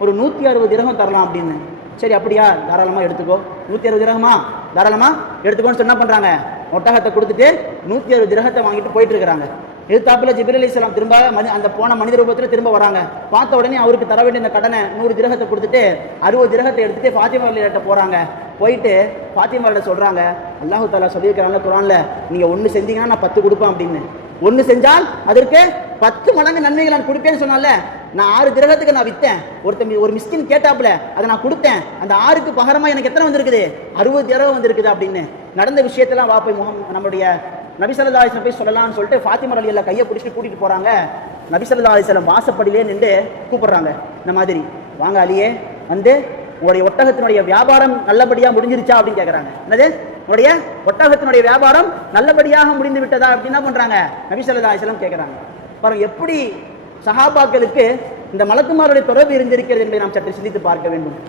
ஒரு 160 திரகம் தரலாம் அப்படின்னு. சரி அப்படியா, தாராளமாக எடுத்துக்கோ. 160 திரகமா, தாராளமாக எடுத்துக்கோன்னு என்ன பண்ணுறாங்க, ஒட்டகத்தை கொடுத்துட்டு 160 திரகத்தை வாங்கிட்டு போயிட்டு இருக்கிறாங்க. எதிர்த்தாப்புல ஜிப்ரீல் அலைஹிஸ்ஸலாம் திரும்ப அந்த போன மனித ரூபத்தில் திரும்ப வராங்க. பார்த்த உடனே அவருக்கு தர வேண்டிய இந்த கடனை 100 திரகத்தை கொடுத்துட்டு 60 திரகத்தை எடுத்துட்டு ஃபாத்திமா கிட்ட போகிறாங்க. போயிட்டு ஃபாத்திமா சொல்கிறாங்க, அல்லாஹு தாலா சொல்லியிருக்கிறாங்க குர்ஆன்ல, நீங்கள் ஒன்று செஞ்சீங்கன்னா நான் 10 கொடுப்பேன் அப்படின்னு. ஒன்று செஞ்சால் அதற்கு 10 மடங்கு நன்மைகள் நான் கொடுப்பேன்னு சொன்னால, நான் 6 திரகத்துக்கு நான் விற்றேன். ஒரு மிஸ்கின் கேட்டாப்புல அதை நான் கொடுத்தேன். அந்த 6க்கு பகரமா எனக்கு எத்தனை வந்திருக்குது, 60 திரகம் வந்திருக்குது அப்படின்னு. நடந்த விஷயத்தெல்லாம் வாப்பை நம்முடைய நபி ஸல்லல்லாஹு அலைஹி வஸல்லம் போய் சொல்லலாம்னு சொல்லிட்டு ஃபாத்திமா ரலியல்லாஹு கையை பிடிச்சிட்டு கூட்டிட்டு போறாங்க. நபி ஸல்லல்லாஹு அலைஹி வஸல்லம் வாசப்படியிலே நின்று கூப்பிடுறாங்க, இந்த மாதிரி வாங்க அலியே, வந்து உங்களுடைய ஒட்டகத்தினுடைய வியாபாரம் நல்லபடியா முடிஞ்சிருச்சா அப்படின்னு கேட்கறாங்க. என்னது, உங்களுடைய ஒட்டகத்தினுடைய வியாபாரம் நல்லபடியாக முடிந்து விட்டதா அப்படின்னு என்ன பண்றாங்க, நபி ஸல்லல்லாஹு அலைஹி வஸல்லம் கேட்கறாங்க. பாருங்க எப்படி சஹாபாக்களுக்கு இந்த மலக்குமாருடைய தொடர்பு இருந்திருக்கிறது என்பதை நாம் சற்று சிந்தித்து பார்க்க வேண்டும்.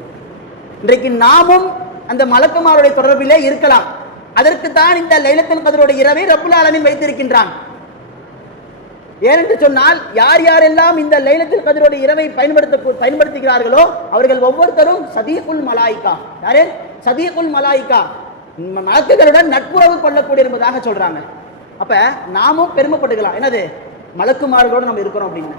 இன்றைக்கு நாமும் அந்த மலக்குமாருடைய தொடர்பிலே இருக்கலாம். அதற்கு தான் இந்த லைலத்துல் கத்ருடைய இரவை ரப்புல் ஆலமீன் வைத்திருக்கின்றான். ஏனென்று சொன்னால், யார் யாரெல்லாம் இந்த லைலத்துல் கத்ருடைய இரவை பயன்படுத்துகிறார்களோ அவர்கள் ஒவ்வொருத்தரும் சதீகுல் மலாயிகா. யாரு? சதீகுல் மலாயிகா, மலக்குகளுடன் நட்புறவு கொள்ளக்கூடிய என்பதாக சொல்றாங்க. அப்ப நாமும் பெருமைப்பட்டுக்கலாம், என்னது, மலக்குமார்களோடு நம்ம இருக்கிறோம் அப்படின்னு.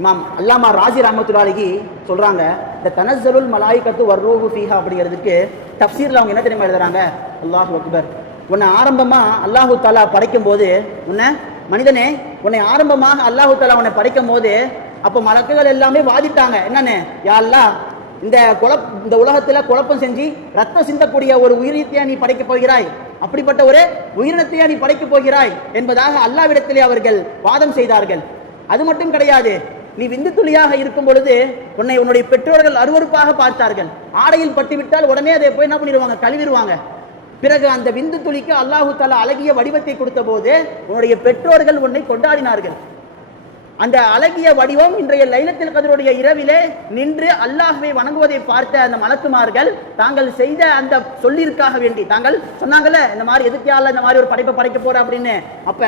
இமாம் அல்லாமா ராஜி ரஹ்மத்துல்லாஹி சொல்றாங்க, இந்த தனஸ்ஸலுல் மலாயிகத்து வர்ரூஹு ஃபீஹா அப்படிங்கிறதுக்கு தஃப்சீர்ல அவங்க என்ன தெரியுமா எழுதுறாங்க, அல்லாஹு அக்பர், உன்னை ஆரம்பமா அல்லாஹு தாலா படைக்கும் போது, உன்னை மனிதனே உன்னை ஆரம்பமாக அல்லாஹு தாலா உன்னை படைக்கும் போது, அப்போ மலக்குகள் எல்லாமே வாதிட்டாங்க, என்னன்னு, யா அல்லாஹ், இந்த உலகத்துல குழப்பம் செஞ்சு ரத்தம் சிந்தக்கூடிய ஒரு உயிரினத்தையா நீ படைக்க போகிறாய், அப்படிப்பட்ட ஒரு உயிரினத்தையா நீ படைக்க போகிறாய் என்பதாக அல்லாஹ்விடத்திலே அவர்கள் வாதம் செய்தார்கள். அது மட்டும் கிடையாது, நீ விந்து துளியாக இருக்கும் பொழுது உன்னுடைய பெற்றோர்கள் அருவருப்பாக பார்த்தார்கள். ஆடையில் பட்டுவிட்டால் உடனே அதை போய் என்ன பண்ணிடுவாங்க, கழுவிடுவாங்க. பிறகு அந்த விந்து துளிக்கு அல்லாஹு தஆலா அழகிய வடிவத்தை கொடுத்த போது உன்னுடைய பெற்றோர்கள் உன்னை கொண்டாடினார்கள். அந்த அழகிய வடிவம் இன்றைய லைலத்துல் கத்ருடைய இரவிலே நின்று அல்லாஹ்வை வணங்குவதை பார்த்த அந்த மலக்குமார்கள் தாங்கள் செய்த அந்த சொல்லிற்காக வேண்டி, தாங்கள் சொன்னாங்கல்ல, இந்த மாதிரி எதுக்கு யாழ்லா இந்த மாதிரி ஒரு படைப்பை படைக்க போற அப்படின்னு. அப்ப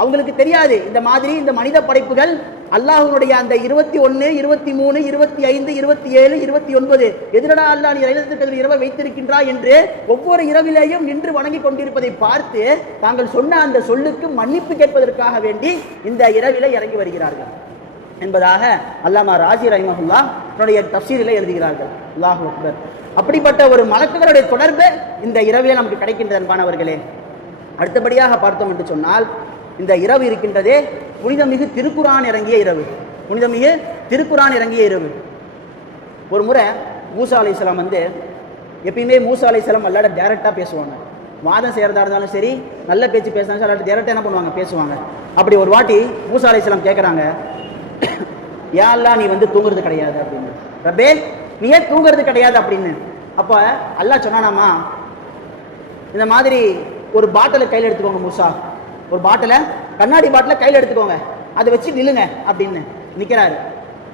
அவங்களுக்கு தெரியாது, இந்த மாதிரி இந்த மனித படைப்புகள் அல்லாஹ்வுடைய அந்த 21, 23, 25, 27, 29 எதிரடா அல்லாஹ் நீ லைலத்துல் கத்ர் இரவை வைத்திருக்கின்றாய் என்று ஒவ்வொரு இரவிலேயும் நின்று வணங்கி கொண்டிருப்பதை பார்த்து தாங்கள் சொன்ன அந்த சொல்லுக்கு மன்னிப்பு கேட்பதற்காக வேண்டி இந்த இரவிலே இறங்கி வருகிறார்கள் என்பதாக அல்லாமா ராஜி ரஹிமஹுல்லாஹ் தன்னுடைய தஃப்சீரிலே எழுதுகிறார்கள். அல்லாஹு அக்பர். அப்படிப்பட்ட ஒரு மலக்குகளுடைய தொடர்பு இந்த இரவிலே நமக்கு கிடைக்கின்றது அன்பானவர்களே. அடுத்தபடியாக பார்த்தோம் என்று சொன்னால், இந்த இரவு இருக்கின்றதே புனிதமிகு திருக்குரான் இறங்கிய இரவு. புனிதமிகு திருக்குரான் இறங்கிய இரவு. ஒரு முறை மூசா அலைஹிஸ்ஸலாம் வந்து, எப்பயுமே மூசா அலைஹிஸ்ஸலாம் அல்லாஹ்ட டைரக்டாக பேசுவாங்க. வாதம் செய்கிறதா இருந்தாலும் சரி, நல்ல பேச்சு பேசினாலும் அல்லாஹ்ட டைரக்டாக என்ன பண்ணுவாங்க, பேசுவாங்க. அப்படி ஒரு வாட்டி மூசா அலைஹிஸ்ஸலாம் கேட்குறாங்க, யா அல்லாஹ் நீ வந்து தூங்குறது கிடையாது அப்படின்னு. ரப்பே நீ ஏன் தூங்குறது கிடையாது அப்படின்னு. அப்போ அல்லாஹ் சொன்னானாமா, இந்த மாதிரி ஒரு பாட்டிலை கையில் எடுத்துக்கோங்க மூசா, ஒரு பாட்டிலை, கண்ணாடி பாட்டிலை கையில் எடுத்துக்கோங்க, அதை வச்சு நில்லுங்க அப்படின்னு. நிற்கிறாரு.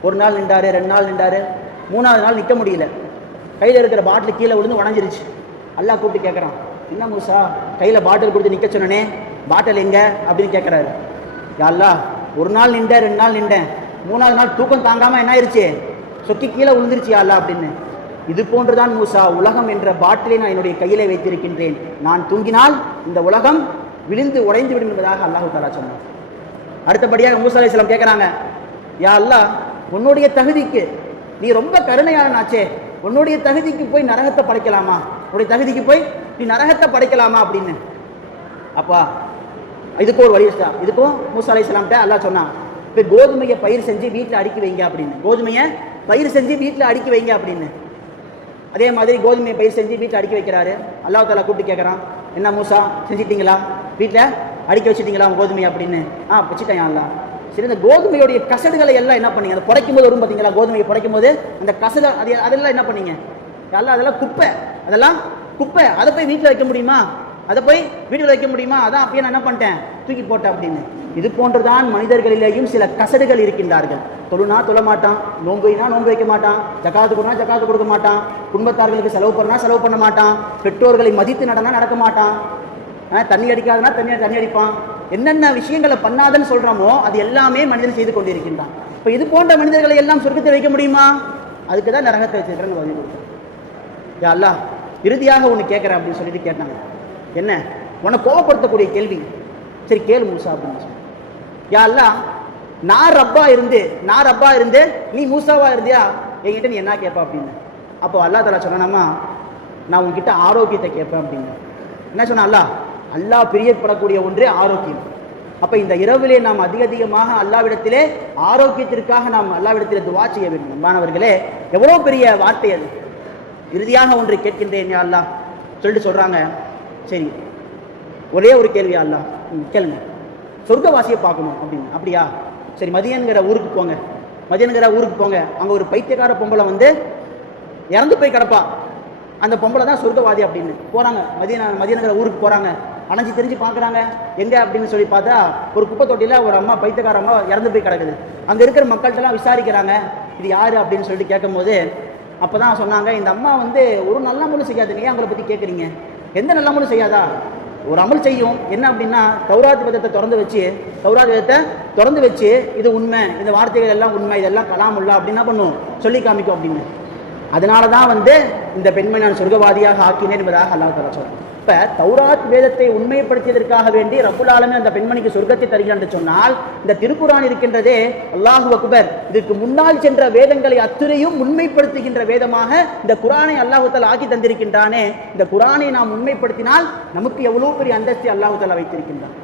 ஒரு நாள் நின்றாரு, 2 நாள் நின்றாரு, 3ஆவது நாள் நிற்க முடியல. கையில் இருக்கிற பாட்டில் கீழே விழுந்து உடஞ்சிருச்சு. அல்லாஹ் கூப்பிட்டு கேட்குறான், என்ன மூசா கையில் பாட்டில் கொடுத்து நிற்க சொன்னனே, பாட்டில் எங்க அப்படின்னு கேட்குறாரு. யா அல்லாஹ், ஒரு நாள் நின்றேன், 2 நாள் நின்றேன், 3ஆவது நாள் தூக்கம் தாங்காமல் என்ன ஆயிடுச்சு, சொக்கி கீழே விழுந்துருச்சு யா அல்லாஹ் அப்படின்னு. இது போன்றுதான் மூசா, உலகம் என்ற பாட்டிலை நான் என்னுடைய கையிலே வைத்திருக்கின்றேன், நான் தூங்கினால் இந்த உலகம் விழுந்து உடைந்து விடும் என்பதாக அல்லாஹு தஆலா சொன்னார். அடுத்தபடியாக மூசா அலைஹிஸ்ஸலாம் கேட்குறாங்க, யா அல்லாஹ், உன்னுடைய தகுதிக்கு நீ ரொம்ப கருணையாளனாச்சே, உன்னுடைய தகுதிக்கு போய் நரகத்தை படைக்கலாமா, உன்னுடைய தகுதிக்கு போய் நீ நரகத்தை படைக்கலாமா அப்படின்னு. அப்பா இதுக்கும் ஒரு வழி வச்சா, இதுக்கும் மூசா அலைஹிஸ்ஸலாம்கிட்ட அல்லாஹ் சொன்னான், இப்போ கோதுமையை பயிர் செஞ்சு வீட்டில் அடுக்கி வைங்க அப்படின்னு. கோதுமையை பயிர் செஞ்சு வீட்டில் அடுக்கி வைங்க அப்படின்னு. அதே மாதிரி கோதுமையை பயிர் செஞ்சு வீட்டில் அடுக்கி வைக்கிறாரு. அல்லாஹ் தஆலா கூப்பிட்டு கேட்குறான், என்ன மூசா செஞ்சிட்டீங்களா, வீட்டில் அடுக்கி வச்சுட்டீங்களா கோதுமையை அப்படின்னு. வச்சுட்டேன் அல்லாஹ். சரி, இந்த கோதுமையுடைய கசடுகளை எல்லாம் என்ன பண்ணீங்க, அதை புடைக்கும் போது வரும் பார்த்தீங்களா, கோதுமையை புடைக்கும் போது அந்த கசடு அதெல்லாம் என்ன பண்ணீங்க அல்லாஹ், அதெல்லாம் குப்பை, அதெல்லாம் குப்பை, அதை போய் வீட்டில் வைக்க முடியுமா, அதை போய் வீட்டில் வைக்க முடியுமா, அதான் அப்பயே நான் என்ன பண்ணிட்டேன், தூக்கி போட்டேன் அப்படின்னு. இது போன்றுதான் மனிதர்களிலேயும் சில கசடுகள் இருக்கின்றார்கள். தொழுனா தொழ மாட்டான், நோன்புனா நோன்பு வைக்க மாட்டான், ஜகாத்து கொடுனா ஜகாத்து கொடுக்க மாட்டான், குடும்பத்தார்களுக்கு செலவு பண்ணா செலவு பண்ண மாட்டான், பெற்றோர்களை மதித்து நடனா நடக்க மாட்டான், தண்ணி அடிக்காதனா தண்ணி அடிப்பான். என்னென்ன விஷயங்களை பண்ணாதன்னு சொல்கிறோமோ அது எல்லாமே மனிதன் செய்து கொண்டிருக்கின்றான். இப்போ இது போன்ற மனிதர்களை எல்லாம் சொர்க்கத்தில் வைக்க முடியுமா, அதுக்கு தான் நரகத்தை வச்சிருக்கிறேன்னு பதில் கொடுத்தேன். யா அல்லாஹ், இறுதியாக ஒன்று கேட்குறேன் அப்படின்னு சொல்லிட்டு கேட்டாங்க. என்ன? உன்னை கோபப்படுத்தக்கூடிய கேள்வி. சரி கேளு மூசா அப்படின்னு சொல்லி. யா அல்லாஹ், நான் ரப்பா இருந்து நீ மூசாவா இருந்தியா, என்கிட்ட நீ என்ன கேட்ப அப்படின்னு. அப்போ அல்லா தஆலா சொன்னாமா, நான் உன்கிட்ட ஆரோக்கியத்தை கேட்பேன் அப்படின்னு. என்ன சொன்னா அல்லாஹ் பிரியப்படக்கூடிய ஒன்றே ஆரோக்கியம். அப்ப இந்த இரவிலே நாம் அதிகமாக அல்லாவிடத்திலே ஆரோக்கியத்திற்காக நாம் அல்லாவிடத்திலே துவா செய்ய வேண்டும். மாணவர்களே, எவ்வளவு பெரிய வார்த்தை அது. இறுதியாக ஒன்று கேட்கின்றேன் யா அல்லாஹ் சொல்லிட்டு சொல்றாங்க. சரி, ஒரே ஒரு கேள்வி அல்லாஹ், கேளுங்க, சொர்க்கவாசியை பார்க்கணும் அப்படின்னு. அப்படியா? சரி, மதியன்கிற ஊருக்கு போங்க. அங்க ஒரு பைத்தியக்கார பொம்பளை வந்து இறந்து போய் கிடப்பா. அந்த பொம்பளை தான் சொர்க்கவாதி அப்படின்னு போறாங்க. மதியன்கிற ஊருக்கு போறாங்க. அணைஞ்சு தெரிஞ்சு பார்க்குறாங்க. எங்க அப்படின்னு சொல்லி பார்த்தா ஒரு குப்பை தொட்டியில் ஒரு அம்மா, பைத்தியக்கார அம்மா இறந்து போய் கிடக்குது. அங்கே இருக்கிற மக்கள்கிட்டலாம் விசாரிக்கிறாங்க, இது யாரு அப்படின்னு சொல்லிட்டு கேட்கும் போது அப்போதான் சொன்னாங்க, இந்த அம்மா வந்து ஒரு நல்ல அமலும் செய்யாது. நீங்க அவங்களை பற்றி கேட்குறீங்க? எந்த நல்ல அமலும் செய்யாதா? ஒரு அமல் செய்யும். என்ன அப்படின்னா, தௌராத் வேதத்தை திறந்து வச்சு இது உண்மை, இந்த வார்த்தைகள் எல்லாம் உண்மை, இதெல்லாம் கலாமுல்லா அப்படின்னு என்ன பண்ணும், சொல்லி காமிக்கும் அப்படின்னு. அதனால தான் வந்து இந்த பெண்மை நான் சொர்க்கவாதியாக ஆக்கினேன் என்பதாக அல்லாஹ் தஆலா சொல்றான். இப்ப தௌராத் வேதத்தை உண்மைப்படுத்தியதற்காக வேண்டி ரப்புல் ஆலமீன் அந்த பெண்மணிக்கு சொர்க்கத்தை தருகிறான் என்று சொன்னால், இந்த திருக்குர்ஆன் இருக்கின்றதே, அல்லாஹு அக்பர், இதற்கு முன்னால் சென்ற வேதங்களை அத்துணையும் உண்மைப்படுத்துகின்ற வேதமாக இந்த குர்ஆனை அல்லாஹ் தஆலா ஆக்கி தந்திருக்கின்றானே. இந்த குர்ஆனை நாம் உண்மைப்படுத்தினால் நமக்கு எவ்வளவு பெரிய அந்தஸ்தை அல்லாஹ் தஆலா வைத்திருக்கின்றான்.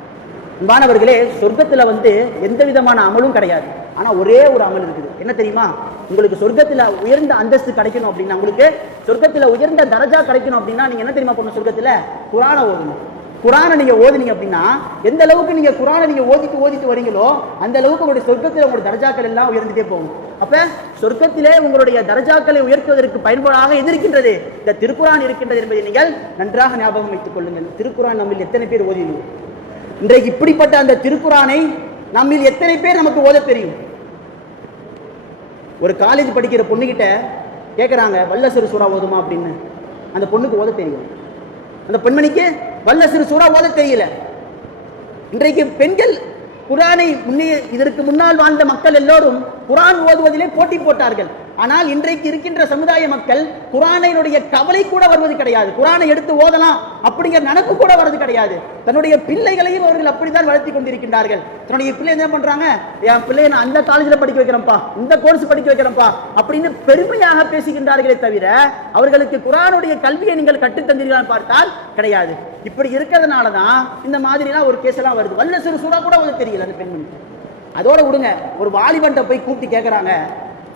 மாணவர்களே, சொர்க்கத்தில் வந்து எந்த விதமான அமலும் கிடையாது. ஆனால் ஒரே ஒரு அமல் இருக்குது. என்ன தெரியுமா? உங்களுக்கு சொர்க்கத்தில் உயர்ந்த அந்தஸ்து கிடைக்கணும் அப்படின்னா, உங்களுக்கு சொர்க்கத்தில் உயர்ந்த தரஜா கிடைக்கணும் அப்படின்னா, நீங்க என்ன தெரியுமா பண்ணணும்? சொர்க்கத்தில் குர்ஆனை ஓதணும். குர்ஆனை நீங்க ஓதுனீங்க அப்படின்னா, எந்த அளவுக்கு நீங்க குர்ஆனை நீங்க ஓதிட்டு வரீங்களோ அந்த அளவுக்கு உங்களுடைய சொர்க்கத்தில் உங்களுடைய தரஜாக்கள் எல்லாம் உயர்ந்துட்டே போகும். அப்ப சொர்க்கத்திலே உங்களுடைய தரஜாக்களை உயர்த்துவதற்கு பயன்பாடாக எதிர்க்கின்றது இந்த திருக்குர்ஆன் இருக்கின்றது என்பதை நீங்கள் நன்றாக ஞாபகம் வைத்துக் கொள்ளுங்கள். திருக்குர்ஆன் நம்மில் எத்தனை பேர் ஓதினோம்? இன்றைக்கு இப்படிப்பட்ட அந்த திருக்குர்ஆனை நம்மில் எத்தனை பேர் நமக்கு ஓத தெரியும்? ஒரு காலேஜ் படிக்கிற பொண்ணுகிட்ட கேட்குறாங்க, வல்லசிறு சூறா ஓதுமா அப்படின்னு. அந்த பொண்ணுக்கு ஓத தெரியும். அந்த பெண்மணிக்கு வல்லசிறு சூறா ஓத தெரியல. இன்றைக்கு பெண்கள் குர்ஆனை இதற்கு முன்னால் வாழ்ந்த மக்கள் எல்லோரும் குர்ஆன் ஓதுவதிலே போட்டி போட்டார்கள். ஆனால் இன்றைக்கு இருக்கின்ற சமுதாய மக்கள் குர்ஆனினுடைய கவலை கூட வருவது கிடையாது. குர்ஆனை எடுத்து ஓதலாம் அப்படிங்கிற நினைப்பு கூட வருவது கிடையாது. தன்னுடைய பிள்ளைகளையும் அவர்கள் அப்படித்தான் வளர்த்தி கொண்டிருக்கின்றார்கள். தன்னுடைய பிள்ளை என்ன பண்றாங்க, என் பிள்ளையை நான் அந்த காலேஜில் படிக்க வைக்கிறேன்ப்பா, இந்த கோர்ஸ் படிக்க வைக்கிறேன்ப்பா அப்படின்னு பெருமையாக பேசுகின்றார்களே தவிர, அவர்களுக்கு குர்ஆனுடைய கல்வியை நீங்கள் கற்றுத்தந்தீர்கள் பார்த்தால் கிடையாது. இப்படி இருக்கிறதுனால தான் இந்த மாதிரிலாம் ஒரு கேஸ் எல்லாம் வருது. வல்லசிறு சூறா கூட ஓத தெரியல அந்த பெண்மணி. அதோட விடுங்க, ஒரு வாலிபன்ட்ட போய் கூப்பிட்டு கேட்கறாங்க,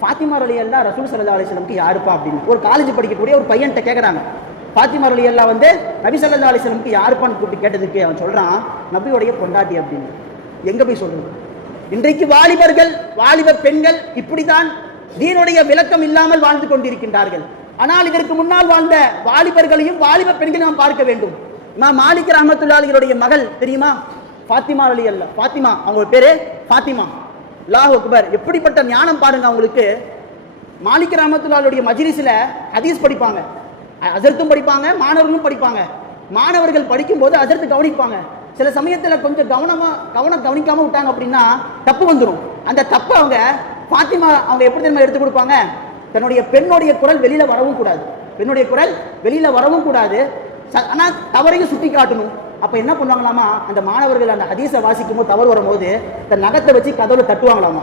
ஃபாத்திமா ரலியல்லாஹ் ரசூல் ஸல்லல்லாஹு அலைஹி வஸல்லம் யாருப்பா அப்படின்னு. ஒரு காலேஜ் படிக்கக்கூடிய ஒரு பையன்ட்ட கேட்கறாங்க, ஃபாத்திமா ரலியல்லாஹ் வந்து நபி ஸல்லல்லாஹு அலைஹி வஸல்லம் யாருப்பான்னு கூப்பிட்டு கேட்டதுக்கு அவன் சொல்றான், நபியுடைய பொண்டாட்டி அப்படின்னு. எங்க போய் சொல்றது? இன்றைக்கு வாலிப பெண்கள் இப்படித்தான் தீனுடைய விளக்கம் இல்லாமல் வாழ்ந்து கொண்டிருக்கின்றார்கள். ஆனால் இதற்கு முன்னால் வாழ்ந்த வாலிபர்களையும் வாலிப பெண்களையும் நாம் பார்க்க வேண்டும். இமாம் மாலிக் ரஹ்மத்துல்லாஹி அலைஹியுடைய மகள் தெரியுமா? ஃபாத்திமா ரலியல்லாஹ். ஃபாத்திமா, அவங்க பேரு ஃபாத்திமா. அல்லாஹ் அக்பர், எப்படிப்பட்ட ஞானம் பாருங்க அவங்களுக்கு. மாலிக் ரஹ்மத்துல்லாஹியுடைய மஜ்லிஸ்ல ஹதீஸ் படிப்பாங்க, அஸர்த்தும் படிப்பாங்க, மாணவர்களும் படிப்பாங்க. மாணவர்கள் படிக்கும்போது அஸர்த்து கவனிப்பாங்க. சில சமயத்தில் கொஞ்சம் கவனிக்காம விட்டாங்க அப்படின்னா தப்பு வந்துடும். அந்த தப்பை அவங்க ஃபாத்திமா அவங்க எப்படி தெரியுமா எடுத்து கொடுப்பாங்க? தன்னுடைய பெண்ணுடைய குரல் வெளியில வரவும் கூடாது, ஆனால் தவறையும் சுட்டி காட்டணும். அப்ப என்ன பண்ணுவாங்களாமா, அந்த மாணவர்கள் அந்த ஹதீஸை வாசிக்கும் போது தவறு வரும்போது தன் நகத்தை வச்சு கதவுல தட்டுவாங்களாமா.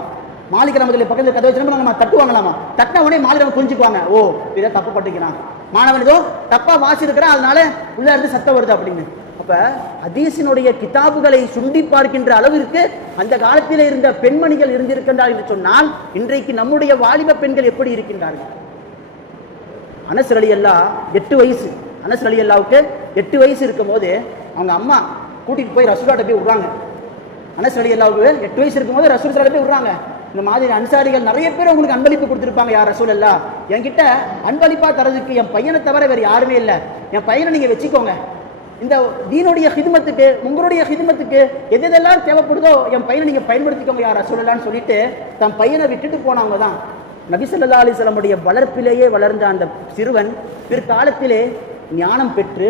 மாலிக் ரஹ்மத்துல்லாஹி பக்கத்தில் கதவை வச்சு தட்டுவாங்களாமா. தட்டின உடனே மாலிக் புரிஞ்சுக்குவாங்க, ஓ இதை தப்பு பட்டுக்கிறான், மாணவன் ஏதோ தப்பா வாசிருக்கிறான், அதனால உள்ள இருந்து சத்தம் வருது அப்படின்னு. அப்ப ஹதீஸினுடைய கிதாபுகளை சுண்டி பார்க்கின்ற அளவிற்கு அந்த காலத்தில் இருந்த பெண்மணிகள் இருந்திருக்கின்றார்கள் என்று சொன்னால், இன்றைக்கு நம்முடைய வாலிப பெண்கள் எப்படி இருக்கின்றார்கள்? அனஸ் ரலியல்லாஹ் 8 வயசு, அனஸ் ரலியல்லாஹ்வுக்கு 8 வயசு இருக்கும் போது அவங்க அம்மா கூட்டிட்டு போய் ரசூலுல்லாஹ்ட்ட போய் விடுறாங்க. அனஸ் ரலியல்லாஹ்வுக்கு 8 வயசு இருக்கும் போது ரசூல் ஸல்லல்லாஹு அலைஹி வஸல்லம் போய் விடுறாங்க. இந்த மாதிரி அன்சாரிகள் நிறைய பேர் உங்களுக்கு அன்பளிப்பு கொடுத்துருப்பாங்க, யார் ரசூலல்லாஹ், என்கிட்ட அன்பளிப்பா தரதுக்கு என் பையனை தவிர வேறு யாருமே இல்லை, என் பையனை நீங்க வச்சுக்கோங்க, இந்த தீனுடைய ஹிதுமத்துக்கு உங்களுடைய ஹிதுமத்துக்கு எதெல்லாம் தேவைப்படுதோ என் பையனை நீங்க பயன்படுத்திக்கோங்க யார் ரசூலல்லாஹ்னு சொல்லிட்டு தன் பையனை விட்டுட்டு போனவங்க தான். நபி ஸல்லல்லாஹு அலைஹி வஸல்லம் உடைய வளர்ப்பிலேயே வளர்ந்த அந்த சிறுவன் பிற்காலத்திலே ஞானம் பெற்று,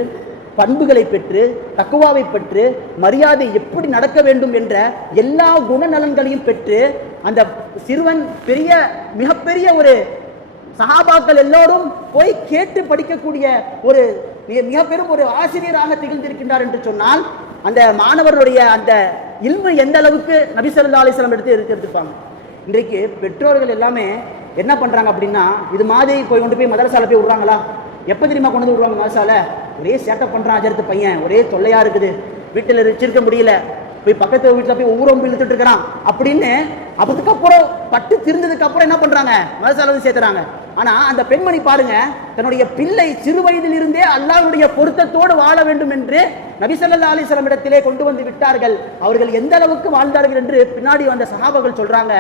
பண்புகளை பெற்று, தக்குவாவை பெற்று, மரியாதை எப்படி நடக்க வேண்டும் என்ற எல்லா குணநலன்களையும் பெற்று அந்த சிறுவன் மிகப்பெரிய ஒரு சஹாபாக்கள் எல்லோரும் போய் கேட்டு படிக்கக்கூடிய ஒரு மிக பெரும் ஒரு ஆசிரியராக திகழ்ந்திருக்கின்றார் என்று சொன்னால் அந்த மாணவர்களுடைய அந்த இல்மு எந்த அளவுக்கு நபி ஸல்லல்லாஹு அலைஹி வஸல்லம் எடுத்துப்பாங்க. இன்றைக்கு பெற்றோர்கள் எல்லாமே என்ன பண்றாங்க அப்படின்னா, இது மாதிரி கொண்டு போய் மதரசால போய் விடுறாங்களா? எப்போ தெரியுமா கொண்டு வந்து விடுவாங்க மதரசால? ஒரே சேட்டை பண்றான் அஜரத்து பையன், ஒரே தொல்லையா இருக்குது, வீட்டில் வச்சிருக்க முடியல, போய் பக்கத்து வீட்டில் போய் ஊரம் இழுத்துட்டு இருக்கிறான் அப்படின்னு அதுக்கப்புறம் பட்டு திருந்ததுக்கு அப்புறம் என்ன பண்றாங்க, மதரசால சேர்த்துறாங்க. ஆனா அந்த பெண்மணி பாருங்க, தன்னுடைய பிள்ளை சிறு வயதில் இருந்தே அல்லாஹ்வுடைய பொருத்தத்தோடு வாழ வேண்டும் என்று நபி ஸல்லல்லாஹு அலைஹி வஸல்லம் இடத்திலே கொண்டு வந்து விட்டார்கள். அவர்கள் எந்த அளவுக்கு வாழ்ந்தார்கள் என்று பின்னாடி வந்த சஹாபாக்கள் சொல்றாங்க.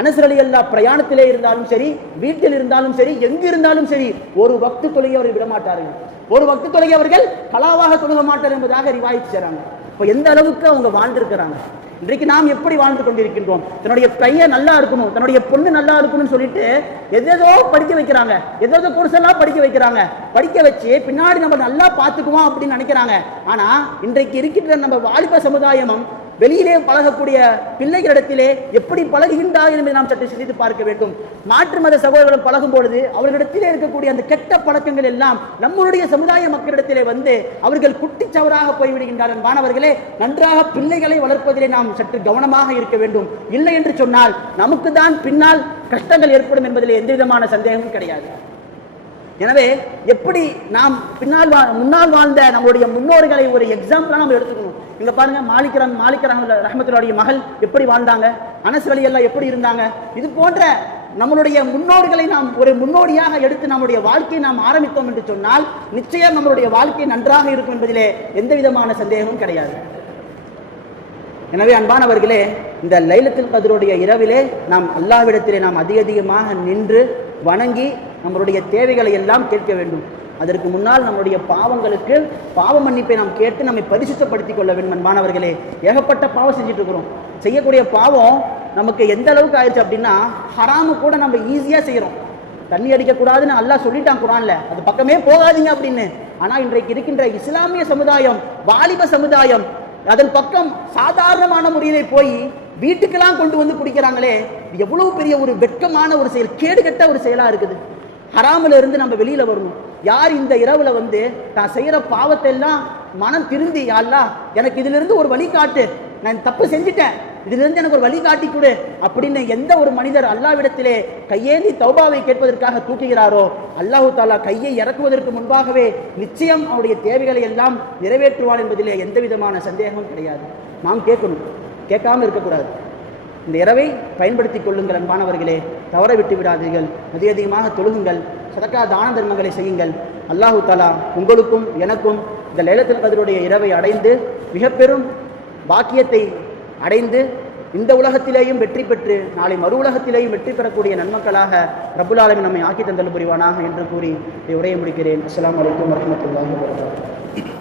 அனஸ் ரலியல்லாஹு பிரயாணத்திலே இருந்தாலும் சரி, வீட்டில் இருந்தாலும் சரி, எங்கு இருந்தாலும் சரி, ஒரு வக்து தொழுகை அவர்கள் விடமாட்டார்கள். ஒரு வக்து தொழுகை அவர்கள் கலாவாக தொழுக மாட்டார் என்பதாக ரிவாயத் செய்றாங்க. இப்போ எந்த அளவுக்கு அவங்க வாழ்ந்திருக்கிறாங்க. இன்றைக்கு நாம் எப்படி வாழ்ந்து கொண்டிருக்கின்றோம்? தன்னுடைய பையன் நல்லா இருக்கணும், தன்னுடைய பொண்ணு நல்லா இருக்கணும்னு சொல்லிட்டு எதேதோ படிக்க வைக்கிறாங்க, எதோ கோர்ஸ் எல்லாம் படிக்க வைக்கிறாங்க. படிக்க வச்சு பின்னாடி நம்ம நல்லா பார்த்துக்குவோம் அப்படின்னு நினைக்கிறாங்க. ஆனா இன்றைக்கு இருக்கின்ற நம்ம வாலிப சமுதாயமும் வெளியிலே பழகக்கூடிய பிள்ளைகளிடத்திலே எப்படி பழகுகின்றார்கள் என்பதை நாம் சற்று சிந்தித்து பார்க்க வேண்டும். மாற்று மத சகோதரர்கள் பழகும் பொழுது அவர்களிடத்திலே இருக்கக்கூடிய அந்த கெட்ட பழக்கங்கள் எல்லாம் நம்மளுடைய சமுதாய மக்களிடத்திலே வந்து அவர்கள் குட்டிச்சவராக போய்விடுகின்றார்கள். மாணவர்களே, நன்றாக பிள்ளைகளை வளர்ப்பதிலே நாம் சற்று கவனமாக இருக்க வேண்டும். இல்லை என்று சொன்னால் நமக்கு தான் பின்னால் கஷ்டங்கள் ஏற்படும் என்பதிலே எந்த விதமான சந்தேகமும் கிடையாது. எனவே எப்படி நாம் முன்னால் வாழ்ந்த நம்முடைய முன்னோர்களை ஒரு எக்ஸாம்பிளா நம்ம எடுத்துக்கணும். இங்க பாருங்க, மாலிக் ரஹ்மத்துல்லாஹி மகள் எப்படி வாழ்ந்தாங்க, அனஸ் ரலியல்லாஹு எப்படி இருந்தாங்க. இது போன்ற நம்மளுடைய முன்னோர்களை நாம் ஒரு முன்னோடியாக எடுத்து நம்முடைய வாழ்க்கையை நாம் ஆரம்பித்தோம் என்று சொன்னால் நிச்சயம் நம்மளுடைய வாழ்க்கை நன்றாக இருக்கும் என்பதிலே எந்த விதமான சந்தேகமும் கிடையாது. எனவே அன்பானவர்களே, இந்த லைலத்துல் கத்ருடைய இரவிலே நாம் அல்லாஹ்விடத்திலே நாம் அதிகமாக நின்று வணங்கி நம்மளுடைய தேவைகளை எல்லாம் கேட்க வேண்டும். அதற்கு முன்னால் நம்முடைய பாவங்களுக்கு பாவ மன்னிப்பை நாம் கேட்டு நம்மை பரிசுத்தப்படுத்திக் கொள்ள வேண்டும். அன்பானவர்களே, ஏகப்பட்ட பாவம் செஞ்சுட்டு இருக்கிறோம். செய்யக்கூடிய பாவம் நமக்கு எந்த அளவுக்கு ஆயிடுச்சு அப்படின்னா, ஹராமு கூட நம்ம ஈஸியா செய்யறோம். தண்ணி அடிக்கக்கூடாதுன்னு அல்லாஹ் சொல்லிட்டான் குர்ஆன்ல, அது பக்கமே போகாதீங்க அப்படின்னு. ஆனா இன்றைக்கு இருக்கின்ற இஸ்லாமிய சமுதாயம், வாலிப சமுதாயம் அதன் பக்கம் சாதாரணமான முறையிலே போய் வீட்டுக்கெல்லாம் கொண்டு வந்து குடிக்கிறாங்களே, இது எவ்வளவு பெரிய ஒரு வெட்கமான ஒரு செயல், கேடுகட்ட ஒரு செயலா இருக்குது. ஹராமில் இருந்து நம்ம வெளியில வரணும். யார் இந்த இரவுல வந்து தான் செய்யற பாவத்தை எல்லாம் மனம் திருந்தி, யா அல்லாஹ் எனக்கு இதுல இருந்து ஒரு வழி காட்டு, நான் தப்பு செஞ்சுட்டேன், இதுல இருந்து எனக்கு ஒரு வழி காட்டி கொடு அப்படின்னு எந்த ஒரு மனிதர் அல்லாஹ்விடத்திலே கையேந்தி தௌபாவை கேட்பதற்காக தூக்குகிறாரோ, அல்லாஹு தாலா கையை இறக்குவதற்கு முன்பாகவே நிச்சயம் அவருடைய தேவைகளை எல்லாம் நிறைவேற்றுவார் என்பதிலே எந்த விதமான சந்தேகமும் கிடையாது. நாம் கேட்கணும், கேட்காம இருக்கக்கூடாது. இந்த இரவை பயன்படுத்திக் கொள்ளுங்கள் அன்பானவர்களே, தவற விட்டு விடாதீர்கள். அதிகமாக தொழுகுங்கள், சதக்கா தான தர்மங்களை செய்யுங்கள். அல்லாஹு தாலா உங்களுக்கும் எனக்கும் இந்த லைலத்துல் கத்ருடைய இரவை அடைந்து மிக பெரும் பாக்கியத்தை அடைந்து இந்த உலகத்திலேயும் வெற்றி பெற்று நாளை மறு உலகத்திலேயும் வெற்றி பெறக்கூடிய நன்மக்களாக ரப்புல் ஆலமீன் நம்மை ஆக்கி தந்தல் புரிவானாக என்று கூறி உரையை முடிக்கிறேன். அஸ்ஸலாமு அலைக்கும் வரஹ்மத்துல்லாஹி வபரகாத்துஹு.